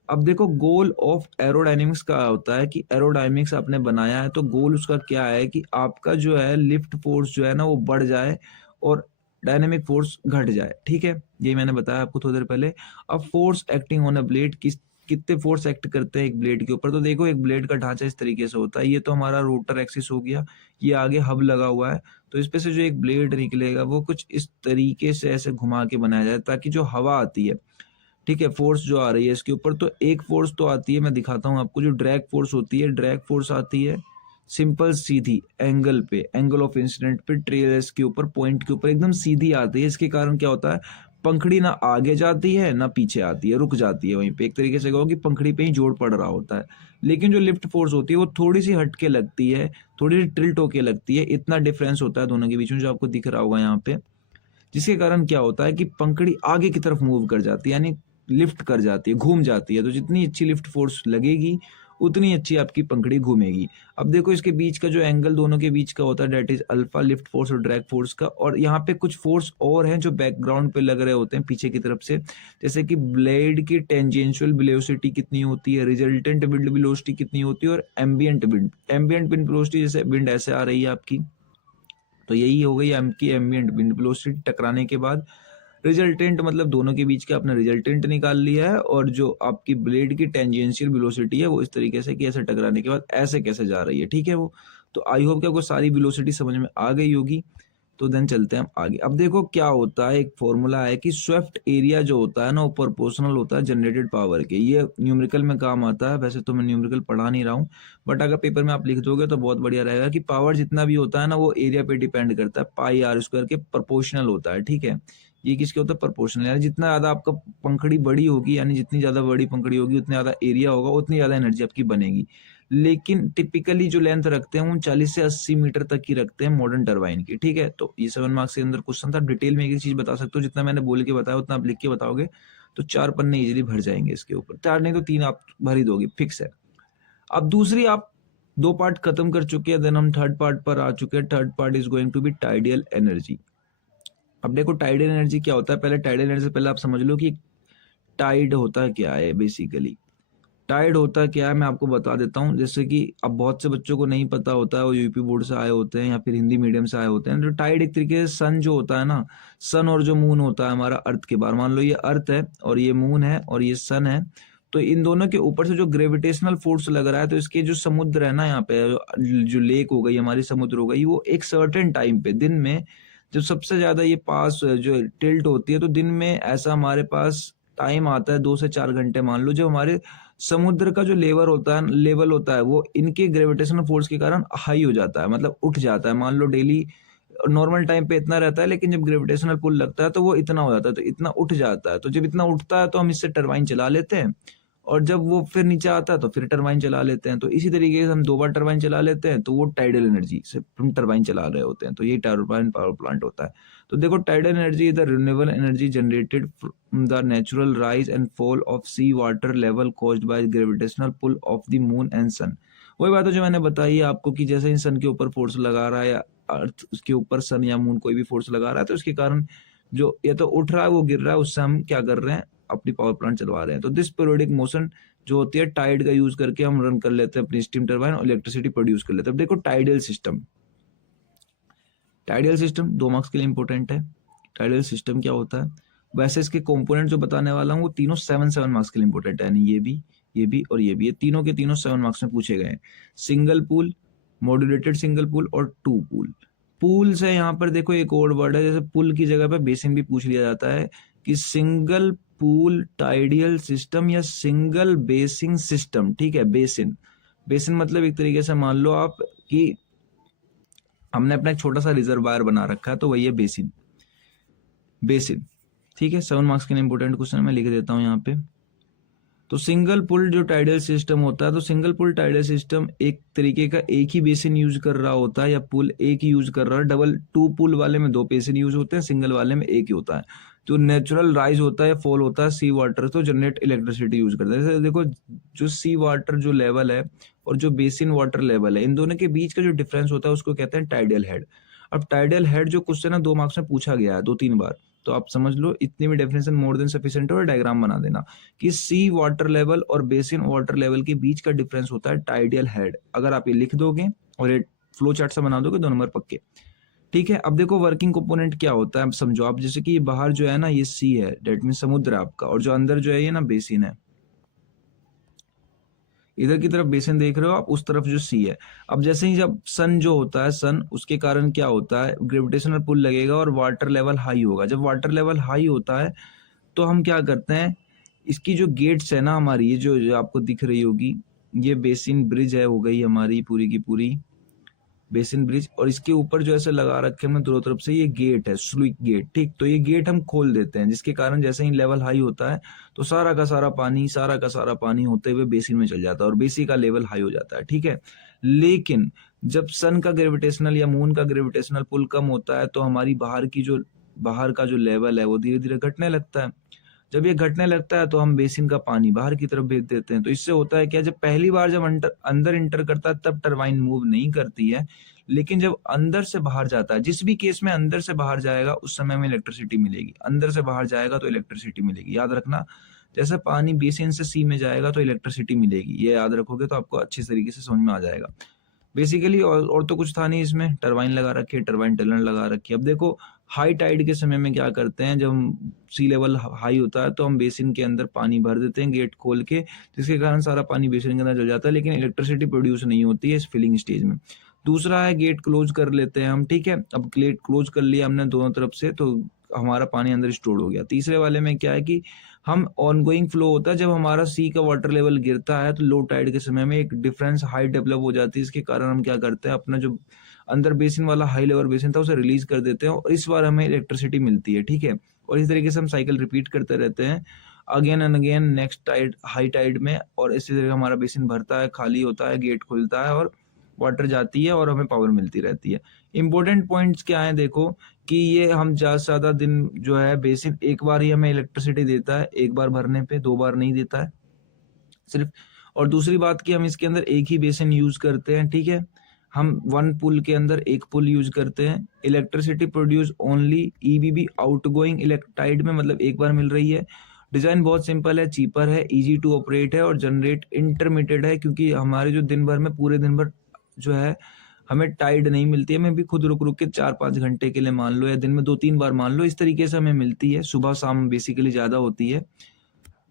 अब देखो गोल ऑफ एरोडायनेमिक्स का होता है कि एरोडायनेमिक्स आपने बनाया है तो गोल उसका क्या है कि आपका जो है लिफ्ट फोर्स जो है ना वो बढ़ जाए और डायनेमिक फोर्स घट जाए। ठीक है, ये मैंने बताया आपको थोड़ी देर पहले। अब force acting on a blade, कितने फोर्स एक्ट करते हैं एक ब्लेड के ऊपर, तो देखो एक ब्लेड का ढांचा इस तरीके से होता है। ये तो हमारा रोटर एक्सिस हो गया, ये आगे हब लगा हुआ है, तो इस पे से जो एक ब्लेड निकलेगा वो कुछ इस तरीके से ऐसे घुमा के बनाया जाए ताकि जो हवा आती है, ठीक है, फोर्स जो आ रही है इसके ऊपर, तो एक फोर्स तो आती है, मैं दिखाता हूँ आपको, जो ड्रैग फोर्स होती है, ड्रैग फोर्स आती है सिंपल सीधी एंगल पे, एंगल ऑफ इंसिडेंट पे, ट्रेस के ऊपर, पॉइंट के ऊपर एकदम सीधी आती है। इसके कारण क्या होता है, पंखड़ी ना आगे जाती है ना पीछे आती है, रुक जाती है वहीं पे। एक तरीके से कहो कि पंखड़ी पे ही जोर पड़ रहा होता है। लेकिन जो लिफ्ट फोर्स होती है वो थोड़ी सी हटके लगती है, थोड़ी सी टिल्ट होके लगती है, इतना डिफरेंस होता है दोनों के बीच में जो आपको दिख रहा होगा यहाँ पे, जिसके कारण क्या होता है कि पंखड़ी आगे की तरफ मूव कर जाती है, यानी लिफ्ट कर जाती है, घूम जाती है। तो जितनी अच्छी लिफ्ट फोर्स लगेगी उतनी अच्छी आपकी पंखड़ी घूमेगी। अब देखो इसके बीच का जो एंगल दोनों के बीच का होता है that is alpha, lift force और ड्रैग फोर्स का। और यहाँ पे कुछ फोर्स और हैं जो बैकग्राउंड पे लग रहे होते हैं पीछे की तरफ से, जैसे कि ब्लेड की टेंजेंशियल वेलोसिटी कितनी होती है, रिजल्टेंट विंड वेलोसिटी कितनी होती है, और ambient wind, ambient wind velocity, जैसे विंड ऐसे आ रही है आपकी, तो यही हो गई आपकी एम्बिएंट विंड वेलोसिटी। टकराने के बाद रिजल्टेंट मतलब दोनों के बीच का आपने रिजल्टेंट निकाल लिया है, और जो आपकी ब्लेड की टेंजेंशियल वेलोसिटी है वो इस तरीके से कि ऐसे टकराने के बाद ऐसे कैसे जा रही है। ठीक है, वो तो आई होप कि आपको सारी वेलोसिटी समझ में आ गई होगी। तो देन चलते हैं हम आगे। अब देखो क्या होता है, एक फॉर्मूला है कि स्वेप्ट एरिया जो होता है ना वो प्रोपोर्शनल होता है जनरेटेड पावर के। ये न्यूमेरिकल में काम आता है, वैसे तो मैं न्यूमेरिकल पढ़ा नहीं रहा हूँ, बट अगर पेपर में आप लिख दोगे तो बहुत बढ़िया रहेगा कि पावर जितना भी होता है ना वो एरिया पे डिपेंड करता है, पाई आर स्क्वायर के प्रोपोर्शनल होता है। ठीक है, ये किसके होता है, प्रोपोर्शनल, यानी जितना ज़्यादा आपका पंखड़ी बड़ी होगी, यानी जितनी ज़्यादा बड़ी पंखड़ी होगी उतनी ज़्यादा एरिया होगा, उतनी ज़्यादा एनर्जी आपकी बनेगी। लेकिन टिपिकली जो लेंथ रखते हैं वो 40 से 80 मीटर तक की रखते हैं मॉडर्न टरबाइन की, ठीक है। तो ये 7 मार्क्स के अंदर क्वेश्चन था। डिटेल में एक चीज़ बता सकते हो, जितना मैंने बोल के बताया उतना आप लिख के बताओगे तो 4 पन्ने इजीली भर जाएंगे इसके ऊपर, 4 नहीं तो 3 आप भर ही दोगे, फिक्स है। अब दूसरी, आप 2 पार्ट खत्म कर चुके हैं, देन हम थर्ड पार्ट पर आ चुके हैं। Third part is going to be tidal energy. अब देखो टाइडियल एनर्जी क्या होता है, पहले टाइडियल एनर्जी से पहले आप समझ लो कि टाइड होता क्या है। बेसिकली टाइड होता क्या है मैं आपको बता देता हूँ। जैसे कि अब बहुत से बच्चों को नहीं पता होता है, वो यूपी बोर्ड से आए होते हैं या फिर हिंदी मीडियम से आए होते हैं। तो टाइड एक तरीके से सन जो होता है ना, सन और जो मून होता है हमारा अर्थ के बाहर, मान लो ये अर्थ है और ये मून है और ये सन है, तो इन दोनों के ऊपर से जो ग्रेविटेशनल फोर्स लग रहा है, तो इसके जो समुद्र है ना, यहाँ पे जो लेक हो गई हमारी, समुद्र हो गई, वो एक सर्टेन टाइम पे दिन में जब सबसे ज्यादा ये पास जो टिल्ट होती है, तो दिन में ऐसा हमारे पास टाइम आता है 2 से 4 घंटे, मान लो, जब हमारे समुद्र का जो लेवल होता है वो इनके ग्रेविटेशनल फोर्स के कारण हाई हो जाता है, मतलब उठ जाता है। मान लो डेली नॉर्मल टाइम पे इतना रहता है, लेकिन जब ग्रेविटेशनल पुल लगता है तो वो इतना हो जाता है, तो इतना उठ जाता है। तो जब इतना उठता है तो हम इससे टरबाइन चला लेते हैं, और जब वो फिर नीचे आता है तो फिर टरबाइन चला लेते हैं। तो इसी तरीके से हम 2 बार टरबाइन चला लेते हैं, तो वो टाइडल एनर्जी से हम टरबाइन चला रहे होते हैं। तो ये टरबाइन पावर प्लांट होता है। तो देखो tidal energy is the renewable energy generated from the natural rise and fall of sea water level caused by gravitational pull of the moon and sun. वही बात है जो मैंने बताई आपको कि जैसे इन सन के ऊपर फोर्स लगा रहा है या अर्थ उसके ऊपर सन या मून कोई भी फोर्स लगा रहा है, तो इसके कारण जो या तो उठ रहा है वो गिर रहा है, उससे हम क्या कर रहे हैं, अपनी पावर प्लांट चलवा रहे हैं। तो दिस पीरियोडिक मोशन जो होती है टाइड का यूज करके हम रन कर लेते हैं अपनी स्टीम टरबाइन और इलेक्ट्रिसिटी प्रोड्यूस कर लेते हैं। अब देखो tidal system, tidal system 2 marks के लिए इंपॉर्टेंट है। टाइडल सिस्टम क्या होता है, वैसे इसके कंपोनेंट जो बताने वाला हूँ वो तीनों 7 मार्क्स के लिए इंपॉर्टेंट है, यानी ये भी और ये भी, ये तीनों के तीनों 7 मार्क्स में पूछे गए हैं। Single pool, modulated single pool और 2 पूल। पूल से यहाँ पर देखो एक और वर्ड है, जैसे पुल की जगह पे बेसिन भी पूछ लिया जाता है कि सिंगल पूल टाइडियल सिस्टम या सिंगल बेसिन सिस्टम, ठीक है। बेसिन, बेसिन मतलब एक तरीके से मान लो आप कि हमने अपना एक छोटा सा रिजर्वायर बना रखा है, तो वही है बेसिन, बेसिन, ठीक है। 7 मार्क्स के लिए इंपॉर्टेंट क्वेश्चन मैं लिख देता हूँ यहाँ पे। तो सिंगल पुल जो टाइडल सिस्टम होता है, तो सिंगल पुल टाइडल सिस्टम एक तरीके का एक ही बेसिन यूज कर रहा होता है, या पुल एक ही यूज कर रहा है। डबल 2 पुल वाले में 2 बेसिन यूज होते हैं, सिंगल वाले में एक ही होता है। जो नेचुरल राइज होता है, फॉल होता है सी वाटर, तो जनरेट इलेक्ट्रिसिटी यूज करता है। जैसे देखो जो सी वाटर जो लेवल है और जो बेसिन वाटर लेवल है, इन दोनों के बीच का जो डिफरेंस होता है उसको कहते हैं टाइडल हेड। अब टाइडल हेड जो क्वेश्चन है 2 मार्क्स में पूछा गया है 2-3 बार, तो आप समझ लो इतनी भी डेफिनेशन मोर देन सफिशिएंट है, और डायग्राम बना देना कि सी वाटर लेवल और बेसिन वाटर लेवल के बीच का डिफरेंस होता है टाइडियल हेड। अगर आप ये लिख दोगे और ये फ्लो चार्ट सा बना दोगे 2 नंबर पक्के, ठीक है। अब देखो वर्किंग कंपोनेंट क्या होता है, अब समझो आप, जैसे कि ये बाहर जो है ना ये सी है, डेट मीन समुद्र है आपका, और जो अंदर जो है ये ना बेसिन है। इधर की तरफ बेसिन देख रहे हो आप, उस तरफ जो सी है। अब जैसे ही जब सन जो होता है, सन, उसके कारण क्या होता है, ग्रेविटेशनल पुल लगेगा और वाटर लेवल हाई होगा। जब वाटर लेवल हाई होता है तो हम क्या करते हैं, इसकी जो गेट्स है ना हमारी, ये जो आपको दिख रही होगी, ये बेसिन ब्रिज है, हो गई हमारी पूरी की पूरी बेसिन ब्रिज, और इसके ऊपर जो ऐसे लगा रखे हमने दोनों तरफ से, ये गेट है, स्लुइस गेट, ठीक। तो ये गेट हम खोल देते हैं, जिसके कारण जैसे ही लेवल हाई होता है तो सारा का सारा पानी होते हुए बेसिन में चल जाता है और बेसिन का लेवल हाई हो जाता है, ठीक है। लेकिन जब सन का ग्रेविटेशनल या मून का ग्रेविटेशनल पुल कम होता है तो हमारी बाहर का जो लेवल है वो धीरे धीरे घटने लगता है। जब ये घटने लगता है तो हम बेसिन का पानी बाहर की तरफ भेज देते हैं। तो इससे होता है क्या, जब पहली बार जब अंदर इंटर करता है तब टरबाइन मूव नहीं करती है, लेकिन जब अंदर से बाहर जाता है, जिस भी केस में अंदर से बाहर जाएगा उस समय में इलेक्ट्रिसिटी मिलेगी। अंदर से बाहर जाएगा तो इलेक्ट्रिसिटी मिलेगी, याद रखना। जैसे पानी बेसिन से सी में जाएगा तो इलेक्ट्रिसिटी मिलेगी, ये याद रखोगे तो आपको अच्छी तरीके से समझ में आ जाएगा। बेसिकली और तो कुछ था नहीं इसमें, टरबाइन लगा रखी है, टरबाइन टनल लगा रखी है। अब देखो हाई टाइड के समय में क्या करते हैं, जब सी लेवल हाई होता है तो हम बेसिन के अंदर पानी भर देते हैं गेट खोल के, जिसके कारण सारा पानी बेसिन के अंदर चल जाता है, लेकिन इलेक्ट्रिसिटी प्रोड्यूस नहीं होती है इस फिलिंग स्टेज में। दूसरा है गेट क्लोज कर लेते हैं हम, ठीक है। अब गेट क्लोज कर लिया हमने दोनों तरफ से, तो हमारा पानी अंदर स्टोर हो गया। तीसरे वाले में क्या है कि हम ऑनगोइंग फ्लो होता है, जब हमारा सी का वाटर लेवल गिरता है तो लो टाइड के समय में एक डिफरेंस हाई डेवलप हो जाती है, इसके कारण हम क्या करते हैं, अपना जो अंदर बेसिन वाला हाई लेवल बेसिन था उसे रिलीज कर देते हैं और इस बार हमें इलेक्ट्रिसिटी मिलती है, ठीक है। और इस तरीके से हम साइकिल रिपीट करते रहते हैं again and again next tide high tide में, और इसी तरह हमारा बेसिन भरता है, खाली होता है, गेट खुलता है और वाटर जाती है और हमें पावर मिलती रहती है। इंपॉर्टेंट पॉइंट्स क्या है देखो कि ये हम ज़्यादा से ज़्यादा दिन जो है बेसिन एक बार ही हमें इलेक्ट्रिसिटी देता है, एक बार भरने पे, 2 बार नहीं देता है सिर्फ। और दूसरी बात कि हम इसके अंदर एक ही बेसिन यूज करते हैं, ठीक है। हम वन पुल के अंदर एक पुल यूज करते हैं। इलेक्ट्रिसिटी प्रोड्यूस ओनली ईबीबी आउटगोइंग इलेक्ट्राइड में, मतलब एक बार मिल रही है। डिजाइन बहुत सिंपल है, चीपर है, इजी टू ऑपरेट है और जनरेट इंटरमीडिएट है, क्योंकि हमारे जो दिन भर में पूरे दिन भर जो है हमें टाइड नहीं मिलती है, हमें भी खुद रुक रुक के 4-5 घंटे के लिए मान लो या दिन में 2-3 बार मान लो, इस तरीके से हमें मिलती है। सुबह शाम बेसिकली ज़्यादा होती है,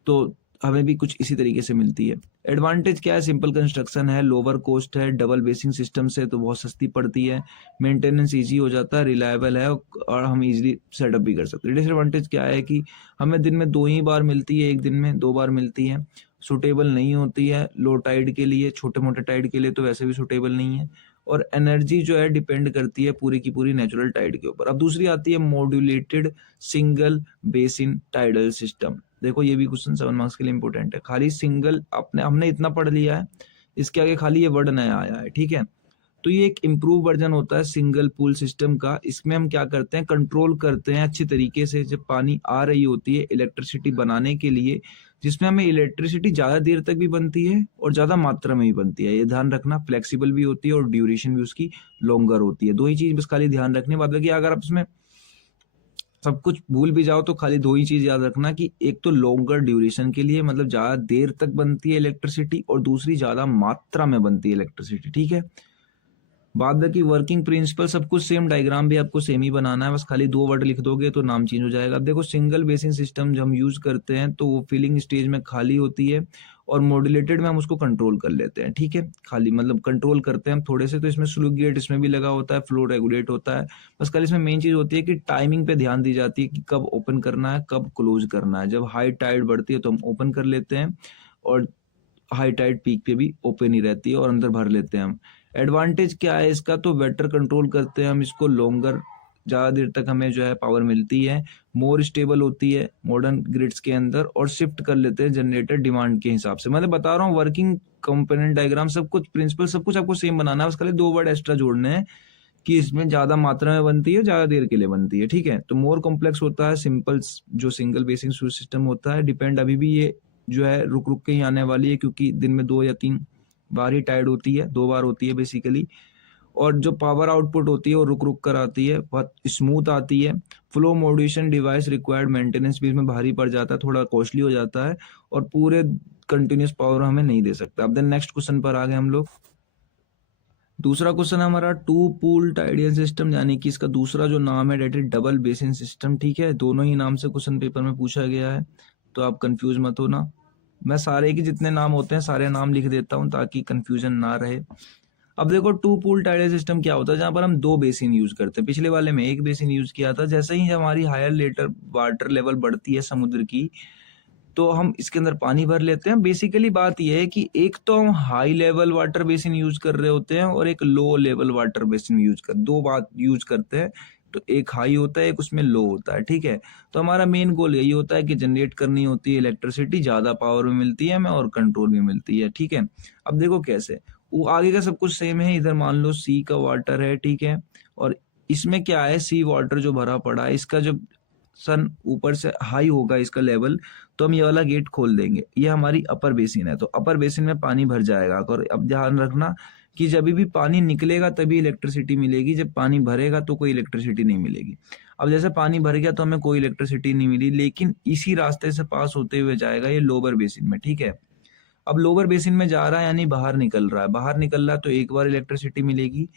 तो हमें भी कुछ इसी तरीके से मिलती है। एडवांटेज क्या है, सिंपल कंस्ट्रक्शन है, लोअर कॉस्ट है, डबल बेसिंग सिस्टम से तो बहुत सस्ती पड़ती है, मेंटेनेंस इजी हो जाता है, रिलायबल है और हम इजीली सेटअप भी कर सकते हैं। डिसएडवांटेज क्या है कि हमें दिन में 2 ही बार मिलती है, एक दिन में 2 बार मिलती है, सुटेबल नहीं होती है लो टाइड के लिए, छोटे मोटे टाइड के लिए तो वैसे भी सुटेबल नहीं है, और एनर्जी जो है डिपेंड करती है पूरी की पूरी नेचुरल टाइड के ऊपर। अब दूसरी आती है modulated single basin tidal system. देखो ये भी क्वेश्चन 7 मार्क्स के लिए इंपॉर्टेंट है। खाली सिंगल हमने इतना पढ़ लिया है, इसके आगे खाली ये वर्ड नया आया है, ठीक है। तो ये एक इम्प्रूव वर्जन होता है सिंगल पूल सिस्टम का। इसमें हम क्या करते हैं, कंट्रोल करते हैं अच्छी तरीके से जब पानी आ रही होती है इलेक्ट्रिसिटी बनाने के लिए, जिसमें हमें इलेक्ट्रिसिटी ज्यादा देर तक भी बनती है और ज्यादा मात्रा में भी बनती है। ये ध्यान रखना, फ्लेक्सिबल भी होती है और ड्यूरेशन भी उसकी लॉन्गर होती है। 2 ही चीज बस खाली ध्यान रखने बाद कि अगर आप इसमें सब कुछ भूल भी जाओ तो खाली 2 ही चीज याद रखना कि एक तो लॉन्गर ड्यूरेशन के लिए, मतलब ज्यादा देर तक बनती है इलेक्ट्रिसिटी, और दूसरी ज्यादा मात्रा में बनती है इलेक्ट्रिसिटी, ठीक है। बाद बाकी वर्किंग प्रिंसिपल सब कुछ सेम, डायग्राम भी आपको सेम ही बनाना है, बस खाली 2 वर्ड लिख दोगे तो नाम चेंज हो जाएगा। अब देखो सिंगल बेसिन सिस्टम जब हम यूज करते हैं तो वो फिलिंग स्टेज में खाली होती है और मॉड्यूलेटेड में हम उसको कंट्रोल कर लेते हैं, ठीक है। खाली मतलब कंट्रोल करते हैं हम थोड़े से, तो इसमें स्लूप गेट इसमें भी लगा होता है, फ्लो रेगुलेट होता है। बस खाली इसमें मेन चीज होती है कि टाइमिंग पे ध्यान दी जाती है कि कब ओपन करना है कब क्लोज करना है। जब हाई टाइड बढ़ती है तो हम ओपन कर लेते हैं, और हाई टाइड पीक पे भी ओपन ही रहती है और अंदर भर लेते हैं हम। एडवांटेज क्या है इसका, तो बेटर कंट्रोल करते हैं हम इसको, लॉन्गर ज़्यादा देर तक हमें जो है पावर मिलती है, मोर स्टेबल होती है मॉडर्न ग्रिड्स के अंदर, और शिफ्ट कर लेते हैं जनरेटर डिमांड के हिसाब से। मैं बता रहा हूँ वर्किंग कंपोनेंट डायग्राम सब कुछ प्रिंसिपल सब कुछ आपको सेम बनाना है, बस खाली 2 वर्ड एक्स्ट्रा जोड़ने हैं कि इसमें ज़्यादा मात्रा में बनती है, ज़्यादा देर के लिए बनती है, ठीक है। तो मोर कॉम्प्लेक्स होता है सिंपल जो सिंगल बेसिक सिस्टम होता है, डिपेंड अभी भी ये जो है रुक रुक के ही आने वाली है, क्योंकि दिन में 2 या 3 बार ही टाइड होती है, 2 बार होती है बेसिकली। और जो पावर आउटपुट होती है वो रुक रुक कर आती है, बहुत स्मूथ आती है। Flow modulation device required maintenance भी इसमें भारी पड़ जाता है, थोड़ा कॉस्टली हो जाता है, और पूरे कंटिन्यूस पावर हमें नहीं दे सकता। अब देन नेक्स्ट क्वेश्चन पर आ गए हम लोग। दूसरा क्वेश्चन है हमारा टू पूल टाइडियल सिस्टम, यानी कि इसका दूसरा जो नाम है that is double basin system, ठीक है। दोनों ही नाम से क्वेश्चन पेपर में पूछा गया है, तो आप कंफ्यूज मत होना। मैं सारे के जितने नाम होते हैं सारे नाम लिख देता हूँ ताकि कंफ्यूजन ना रहे। अब देखो टू पूल टाइडल सिस्टम क्या होता है, जहां पर हम 2 बेसिन यूज करते हैं। पिछले वाले में 1 बेसिन यूज किया था। जैसे ही हमारी हायर लेटर वाटर लेवल बढ़ती है समुद्र की, तो हम इसके अंदर पानी भर लेते हैं। बेसिकली बात यह है कि एक तो हम high level water basin use कर रहे होते हैं और एक low level water basin use कर, 2 बात यूज करते हैं। तो एक हाई होता है एक उसमें लो होता है, ठीक है। तो हमारा मेन गोल यही होता है कि जनरेट करनी होती है इलेक्ट्रिसिटी, ज्यादा पावर में मिलती है हमें और कंट्रोल भी मिलती है, ठीक है। अब देखो कैसे, वो आगे का सब कुछ सेम है। इधर मान लो सी का वाटर है, ठीक है, और इसमें क्या है, सी वाटर जो भरा पड़ा है, इसका जब सन ऊपर से हाई होगा इसका लेवल, तो हम ये वाला गेट खोल देंगे। ये हमारी अपर बेसिन है, तो अपर बेसिन में पानी भर जाएगा। और अब ध्यान रखना कि जब भी पानी निकलेगा तभी इलेक्ट्रिसिटी मिलेगी, जब पानी भरेगा तो कोई इलेक्ट्रिसिटी नहीं मिलेगी। अब जैसे पानी भर गया तो हमें कोई इलेक्ट्रिसिटी नहीं मिली, लेकिन इसी रास्ते से पास होते हुए जाएगा ये लोअर बेसिन में, ठीक है। अब लोअर बेसिन में जा रहा है यानी बाहर निकल रहा है, बाहर निकल रहा है तो एक बार इलेक्ट्रिसिटी मिलेगी,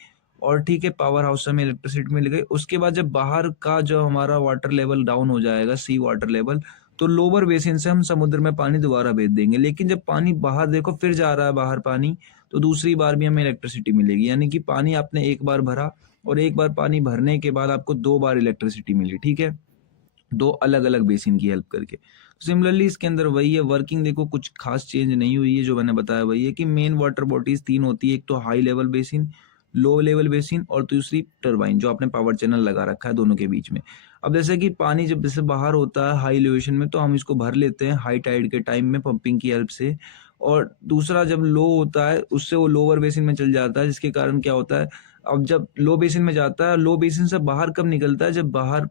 और ठीक है पावर हाउस में इलेक्ट्रिसिटी मिल गई। उसके बाद जब बाहर का जो हमारा वाटर लेवल डाउन हो जाएगा, सी वाटर लेवल, तो लोअर बेसिन से हम समुद्र में पानी दोबारा भेज देंगे। लेकिन जब पानी बाहर देखो फिर जा रहा है बाहर पानी, तो दूसरी बार भी हमें इलेक्ट्रिसिटी मिलेगी। यानी कि पानी आपने एक बार भरा और एक बार पानी भरने के बाद आपको 2 बार इलेक्ट्रिसिटी मिली, ठीक है, 2 अलग अलग बेसिन की हेल्प करके। सिमिलरली इसके अंदर वही है, वर्किंग देखो कुछ खास चेंज नहीं हुई है, जो मैंने बताया वही है कि मेन वाटर बॉडीज 3 होती है। एक तो high level basin, low level basin और दूसरी टरबाइन जो आपने पावर चैनल लगा रखा है दोनों के बीच में। अब जैसे कि पानी जब जैसे बाहर होता है हाई एलिवेशन में तो हम इसको भर लेते हैं हाई टाइड के टाइम में पंपिंग की हेल्प से, और दूसरा जब लो होता है उससे वो लोअर बेसिन में चल जाता है, जिसके कारण क्या होता है, अब जब लो बेसिन में जाता है, लो बेसिन से बाहर कब निकलता है, जब बाहर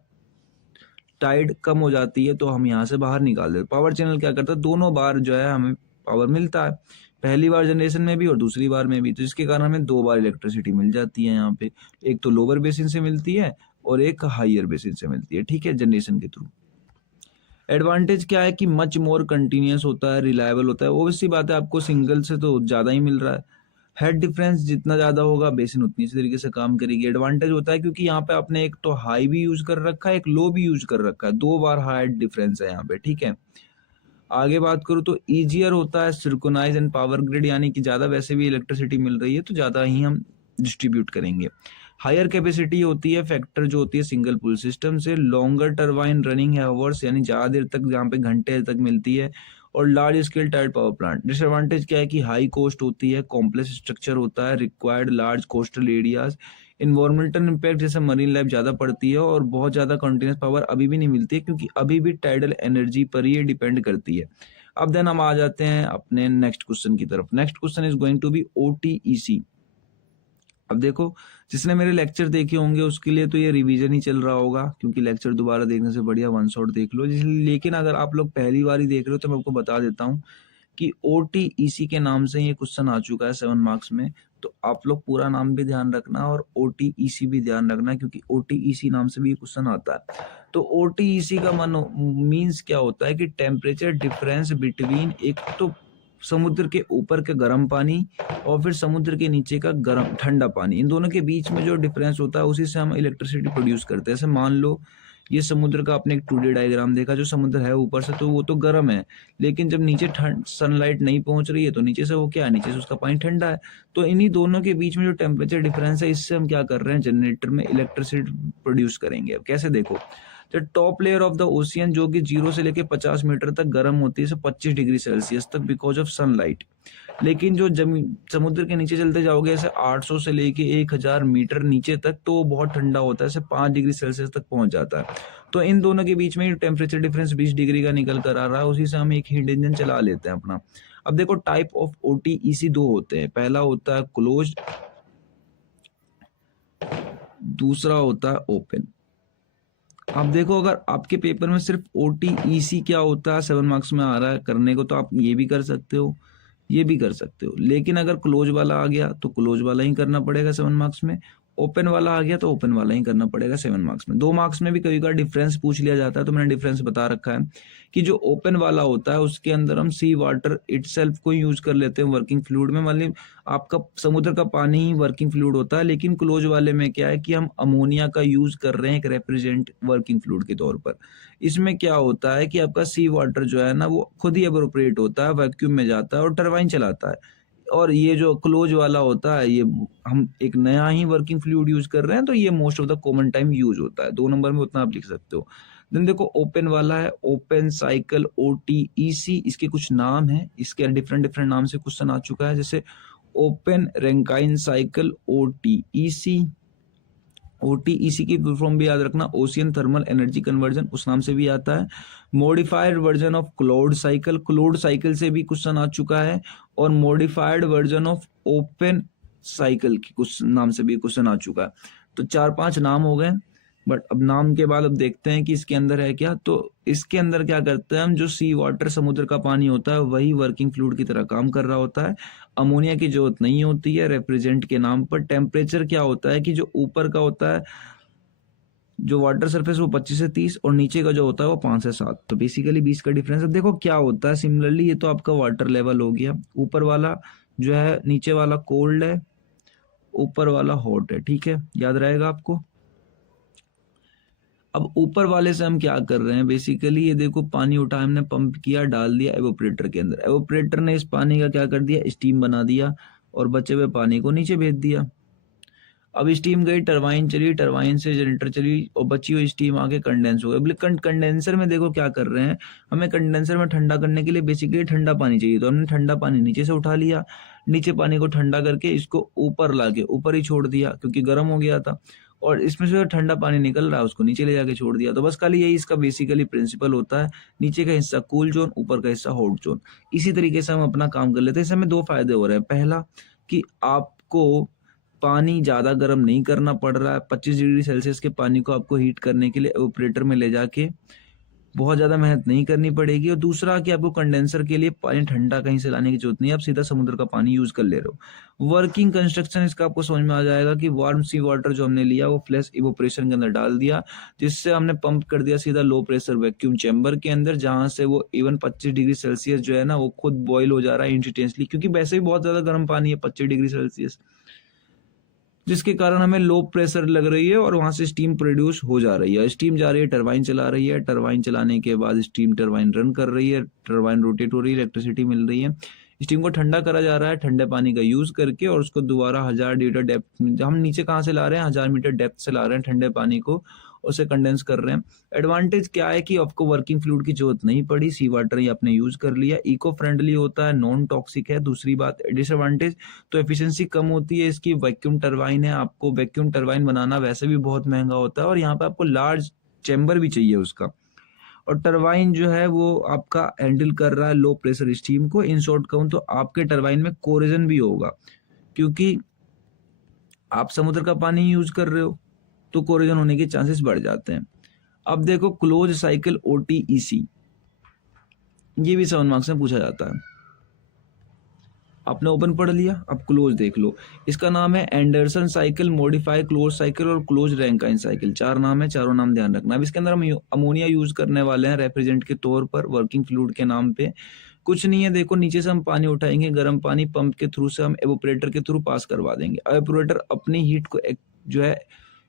टाइड कम हो जाती है तो हम यहाँ से बाहर निकाल देते। पावर चैनल क्या करता है, दोनों बार जो है हमें पावर मिलता है, पहली बार जनरेशन में भी और दूसरी बार में भी, तो इसके कारण हमें 2 बार इलेक्ट्रिसिटी मिल जाती है यहाँ पे। एक तो लोअर बेसिन से मिलती है और एक हायर बेसिन से मिलती है, ठीक है, जनरेशन के थ्रू। एडवांटेज क्या है कि मच मोर कंटिन्यूअस होता है, रिलायबल होता है। ऑब्वियस सी बात है आपको सिंगल से तो ज़्यादा ही मिल रहा है। हेड डिफरेंस जितना ज़्यादा होगा बेसिन उतनी इसी तरीके से काम करेगी। एडवांटेज होता है क्योंकि यहाँ पे आपने एक तो हाई भी यूज कर रखा है, एक लो भी यूज कर रखा है, 2 बार हाई डिफरेंस है यहाँ पे, ठीक है। आगे बात करूँ तो ईजियर होता है सिंक्रोनाइज एंड पावर ग्रिड, यानी कि ज़्यादा वैसे भी इलेक्ट्रिसिटी मिल रही है तो ज़्यादा ही हम डिस्ट्रीब्यूट करेंगे। हायर कैपेसिटी होती है फैक्टर जो होती है सिंगल पुल सिस्टम से, लॉन्गर टरबाइन रनिंग हावर्स यानी ज़्यादा देर तक जहाँ पे घंटे तक मिलती है, और large scale tide power plant. Disadvantage क्या है कि हाई कॉस्ट होती है, कॉम्प्लेक्स स्ट्रक्चर होता है, required large coastal areas, environmental impact जैसे मरीन लाइफ ज़्यादा पड़ती है, और बहुत ज़्यादा कंटिन्यूस पावर अभी भी नहीं मिलती है क्योंकि अभी भी टाइडल एनर्जी पर ही डिपेंड करती है। अब देन हम आ जाते हैं अपने नेक्स्ट क्वेश्चन की तरफ। Next question is going to be OTEC। अब देखो जिसने मेरे लेक्चर देखे होंगे उसके लिए तो ये रिवीजन ही चल रहा होगा, क्योंकि लेक्चर दोबारा देखने से बढ़िया वन शॉट देख लो। लेकिन अगर आप लोग पहली बार ही देख रहे हो तो मैं आपको बता देता हूँ कि OTEC के नाम से ये क्वेश्चन आ चुका है 7 मार्क्स में, तो आप लोग पूरा नाम भी ध्यान रखना और OTEC भी ध्यान रखना, क्योंकि OTEC नाम से भी ये क्वेश्चन आता है। तो OTEC का मीन्स क्या होता है कि टेम्परेचर डिफरेंस बिटवीन एक तो समुद्र के ऊपर का गर्म पानी और फिर समुद्र के नीचे का गर्म ठंडा पानी, इन दोनों के बीच में जो डिफरेंस होता है उसी से हम इलेक्ट्रिसिटी प्रोड्यूस करते हैं। जैसे मान लो ये समुद्र का आपने एक 2D डायग्राम देखा, जो समुद्र है ऊपर से तो वो तो गर्म है, लेकिन जब नीचे सनलाइट नहीं पहुंच रही है तो नीचे से वो क्या है, नीचे से उसका पानी ठंडा है। तो इन्हीं दोनों के बीच में जो टेम्परेचर डिफरेंस है इससे हम क्या कर रहे हैं, जनरेटर में इलेक्ट्रिसिटी प्रोड्यूस करेंगे। अब कैसे देखो, तो top layer of the ocean जो कि 0 से लेके 50 मीटर तक गर्म होती है 25 डिग्री सेल्सियस तक बिकॉज ऑफ सनलाइट, लेकिन जो जमीन समुद्र के नीचे चलते जाओगे ऐसे 800 से लेके 1000 मीटर नीचे तक तो वो बहुत ठंडा होता है, ऐसे 5 डिग्री सेल्सियस तक पहुंच जाता है। तो इन दोनों के बीच में टेम्परेचर डिफरेंस 20 डिग्री का निकल कर आ रहा है, उसी से हम एक हीट इंजन चला लेते हैं अपना। अब देखो टाइप ऑफ OTEC 2 होते हैं, पहला होता है क्लोज्ड, दूसरा होता है ओपन। अब देखो अगर आपके पेपर में सिर्फ OTEC क्या होता है 7 मार्क्स में आ रहा है करने को, तो आप ये भी कर सकते हो, ये भी कर सकते हो, लेकिन अगर क्लोज वाला आ गया तो क्लोज वाला ही करना पड़ेगा 7 मार्क्स में, ओपन वाला आ गया तो ओपन वाला ही करना पड़ेगा 7 मार्क्स में। 2 मार्क्स में भी कभी कभी डिफरेंस पूछ लिया जाता है, तो मैंने डिफरेंस बता रखा है कि जो ओपन वाला होता है उसके अंदर हम सी वाटर इटसेल्फ को यूज कर लेते हैं वर्किंग फ्लूइड में, मतलब आपका समुद्र का पानी ही वर्किंग फ्लूइड होता है। लेकिन क्लोज वाले में क्या है कि हम अमोनिया का यूज कर रहे हैं एक रिप्रेजेंट वर्किंग फ्लूइड के तौर पर। इसमें क्या होता है कि आपका सी वाटर जो है ना वो खुद ही एवोपरेट होता है, वैक्यूम में जाता है और टरबाइन चलाता है, और ये जो क्लोज वाला होता है ये हम एक नया ही वर्किंग फ्लूइड यूज कर रहे हैं, तो ये most of the common time use होता है। 2 नंबर में उतना आप लिख सकते हो। देन देखो ओपन वाला है ओपन साइकिल OTEC, इसके कुछ नाम है, इसके डिफरेंट डिफरेंट नाम से क्वेश्चन आ चुका है, जैसे open Rankine cycle OTEC। OTEC की फुल फॉर्म भी याद रखना, ओशियन थर्मल एनर्जी कन्वर्जन, उस नाम से भी आता है। Modified version of क्लोड cycle, क्लोड cycle से भी क्वेश्चन आ चुका है, और modified version of open cycle की कुछ नाम से भी क्वेश्चन आ चुका है। तो 4-5 नाम हो गए, बट अब नाम के बाद अब देखते हैं कि इसके अंदर है क्या। तो इसके अंदर क्या करते हैं हम, जो सी वाटर समुद्र का पानी होता है वही वर्किंग फ्लूइड की तरह काम कर रहा होता है, अमोनिया की जरूरत नहीं होती है रिप्रेजेंट के नाम पर। टेम्परेचर क्या होता है कि जो ऊपर का होता है जो वाटर सरफेस वो 25 से 30 और नीचे का जो होता है वो 5 से 7, तो बेसिकली 20 का डिफरेंस है। देखो क्या होता है सिमिलरली, ये तो आपका वाटर लेवल हो गया, ऊपर वाला जो है नीचे वाला कोल्ड है, ऊपर वाला हॉट है, ठीक है, याद रहेगा आपको। अब ऊपर वाले से हम क्या कर रहे हैं, बेसिकली ये देखो पानी उठा हमने पंप किया डाल दिया एवोपरेटर के अंदर, एवोपरेटर ने इस पानी का क्या कर दिया, स्टीम बना दिया और बचे हुए पानी को नीचे भेज दिया। अब स्टीम गई, टरबाइन चली, टरबाइन से जनरेटर चली और बची हुई स्टीम आके कंडेंस हो गई। कंडेंसर में देखो क्या कर रहे हैं, हमें कंडेंसर में ठंडा करने के लिए बेसिकली ठंडा पानी चाहिए, तो हमने ठंडा पानी नीचे से उठा लिया, नीचे पानी को ठंडा करके इसको ऊपर लाके ऊपर ही छोड़ दिया क्योंकि गर्म हो गया था, और इसमें से जो ठंडा पानी निकल रहा है उसको नीचे ले जाके छोड़ दिया। तो बस खाली यही इसका बेसिकली प्रिंसिपल होता है, नीचे का हिस्सा कूल जोन, ऊपर का हिस्सा हॉट जोन। इसी तरीके से हम अपना काम कर लेते हैं। इससे हमें 2 फायदे हो रहे हैं। पहला कि आपको पानी ज़्यादा गर्म नहीं करना पड़ रहा है। 25 डिग्री सेल्सियस के पानी को आपको हीट करने के लिए एवापोरेटर में ले जाके बहुत ज़्यादा मेहनत नहीं करनी पड़ेगी, और दूसरा कि आपको कंडेंसर के लिए पानी ठंडा कहीं से लाने की जरूरत नहीं है, आप सीधा समुद्र का पानी यूज़ कर ले रहे हो। वर्किंग कंस्ट्रक्शन इसका आपको समझ में आ जाएगा कि वार्म सी वाटर जो हमने लिया वो फ्लैश इवोपरेशन के अंदर डाल दिया, जिससे हमने पंप कर दिया सीधा लो प्रेशर वैक्यूम चैम्बर के अंदर, जहाँ से वो इवन 25 डिग्री सेल्सियस जो है ना वो खुद बॉयल हो जा रहा है इंस्टेंटली, क्योंकि वैसे भी बहुत ज़्यादा गर्म पानी है 25 डिग्री सेल्सियस, जिसके कारण हमें लो प्रेशर लग रही है और वहां से स्टीम प्रोड्यूस हो जा रही है। स्टीम जा रही है, टरबाइन चला रही है, टरबाइन चलाने के बाद स्टीम टरबाइन रन कर रही है, टरबाइन रोटेट हो रही है, इलेक्ट्रिसिटी मिल रही है, स्टीम को ठंडा करा जा रहा है ठंडे पानी का यूज करके, और उसको दोबारा 1000 मीटर डेप्थ, हम नीचे कहाँ से ला रहे हैं, 1000 मीटर डेप्थ से ला रहे हैं ठंडे पानी को, उसे कंडेंस कर रहे हैं। एडवांटेज क्या है कि आपको वर्किंग फ्लूइड की जरूरत नहीं पड़ी, सी वाटर ही आपने यूज कर लिया, इको फ्रेंडली होता है, नॉन टॉक्सिक है। दूसरी बात डिसएडवांटेज तो एफिशिएंसी कम होती है इसकी, वैक्यूम टरबाइन है, आपको वैक्यूम टरबाइन बनाना वैसे भी बहुत महंगा होता है, और यहाँ पे आपको लार्ज चैम्बर भी चाहिए उसका, और टरबाइन जो है वो आपका हैंडल कर रहा है लो प्रेशर स्टीम को। इन शॉर्ट कहूं तो आपके टरबाइन में कोरोजन भी होगा, क्योंकि आप समुद्र का पानी यूज कर रहे हो तो कोरोजन होने के चांसेस बढ़ जाते हैं। अब देखो क्लोज साइकिल OTEC, ये भी 7 मार्क्स में पूछा जाता है। आपने ओपन पढ़ लिया, अब क्लोज देख लो। इसका नाम है Anderson cycle, modify close cycle और क्लोज रैंकाइन साइकिल। 4 नाम है, चारों नाम ध्यान रखना। अब इसके अंदर हम अमोनिया यूज करने वाले हैं रेफ्रिजरेंट के तौर पर, वर्किंग फ्लूइड के नाम पे। कुछ नहीं है, देखो नीचे से हम पानी उठाएंगे, गर्म पानी पंप के थ्रू से हम एवोपरेटर के थ्रू पास करवा देंगे। एवोपरेटर अपनी हीट को जो है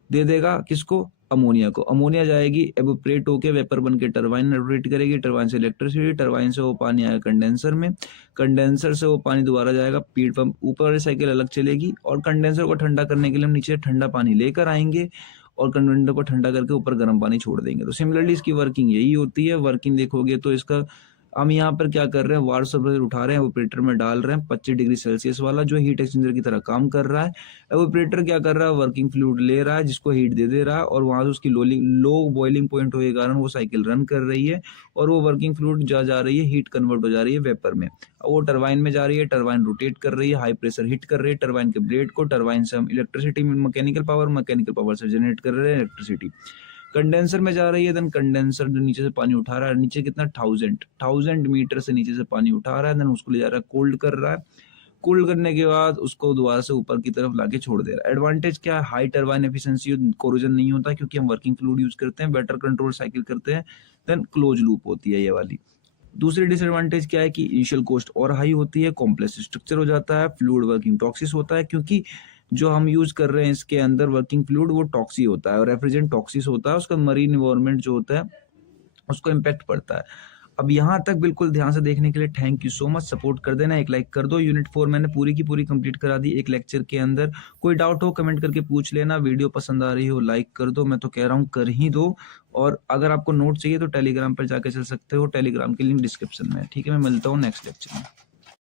दे देगा किसको, अमोनिया को। अमोनिया जाएगी एवोपरेट होके वेपर बन के टरबाइन रोटेट करेगी, टरबाइन से इलेक्ट्रिसिटी, टरबाइन से वो पानी आएगा कंडेंसर में, कंडेंसर से वो पानी दोबारा जाएगा फीड पंप, ऊपर वाली साइकिल अलग चलेगी, और कंडेंसर को ठंडा करने के लिए हम नीचे ठंडा पानी लेकर आएंगे और कंडेंसर को ठंडा करके ऊपर गर्म पानी छोड़ देंगे। तो सिमिलरली इसकी वर्किंग यही होती है। वर्किंग देखोगे तो इसका हम यहाँ पर क्या कर रहे हैं, वाटर सप्लाई उठा रहे हैं, एवोपरेटर में डाल रहे हैं 25 डिग्री सेल्सियस वाला, जो हीट एक्सचेंजर की तरह काम कर रहा है। एवोपरेटर क्या कर रहा है, वर्किंग फ्लूइड ले रहा है जिसको हीट दे रहा है, और वहां से उसकी लो बॉइलिंग पॉइंट होने के कारण वो साइकिल रन कर रही है, और वो वर्किंग फ्लूइड जा रही है, हीट कन्वर्ट हो जा रही है वेपर में। वो टरबाइन में जा रही है, टरबाइन रोटेट कर रही है, हाई प्रेशर हिट कर रही है टरबाइन के ब्लेड को, टरबाइन से हम इलेक्ट्रिसिटी मैकेनिकल पावर से जनरेट कर रहे हैं इलेक्ट्रिसिटी। कंडेंसर में जा रही है, देन कंडेंसर जो नीचे से पानी उठा रहा है, नीचे कितना 1000 मीटर से नीचे से पानी उठा रहा है, देन उसको ले जा रहा है कोल्ड कर रहा है, कोल्ड करने के बाद उसको दोबारा से ऊपर की तरफ लाके छोड़ दे रहा है। एडवांटेज क्या है, हाई टरबाइन एफिशिएंसी, कोरोजन नहीं होता क्योंकि हम वर्किंग फ्लूइड यूज करते हैं, बेटर कंट्रोल साइकिल करते हैं, देन क्लोज लूप होती है ये वाली। दूसरी डिसएडवांटेज क्या है कि इनिशियल कॉस्ट और हाई होती है, कॉम्प्लेक्स स्ट्रक्चर हो जाता है, फ्लूइड वर्किंग टॉक्सिस होता है, क्योंकि जो हम यूज कर रहे हैं इसके अंदर वर्किंग फ्लूइड वो टॉक्सी होता है, और रेफ्रिजरेंट टॉक्सिस होता है, उसका मरीन एनवायरनमेंट जो होता है उसको इम्पैक्ट पड़ता है। अब यहाँ तक बिल्कुल ध्यान से देखने के लिए thank you so much. Support कर देना, एक लाइक कर दो। यूनिट 4 मैंने पूरी की पूरी कंप्लीट करा दी एक लेक्चर के अंदर। कोई डाउट हो कमेंट करके पूछ लेना, वीडियो पसंद आ रही हो लाइक कर दो, मैं तो कह रहा हूँ कर ही दो। और अगर आपको नोट चाहिए तो टेलीग्राम पर जाके चल सकते हो, टेलीग्राम की लिंक डिस्क्रिप्शन में है। ठीक है, मैं मिलता हूँ नेक्स्ट लेक्चर में।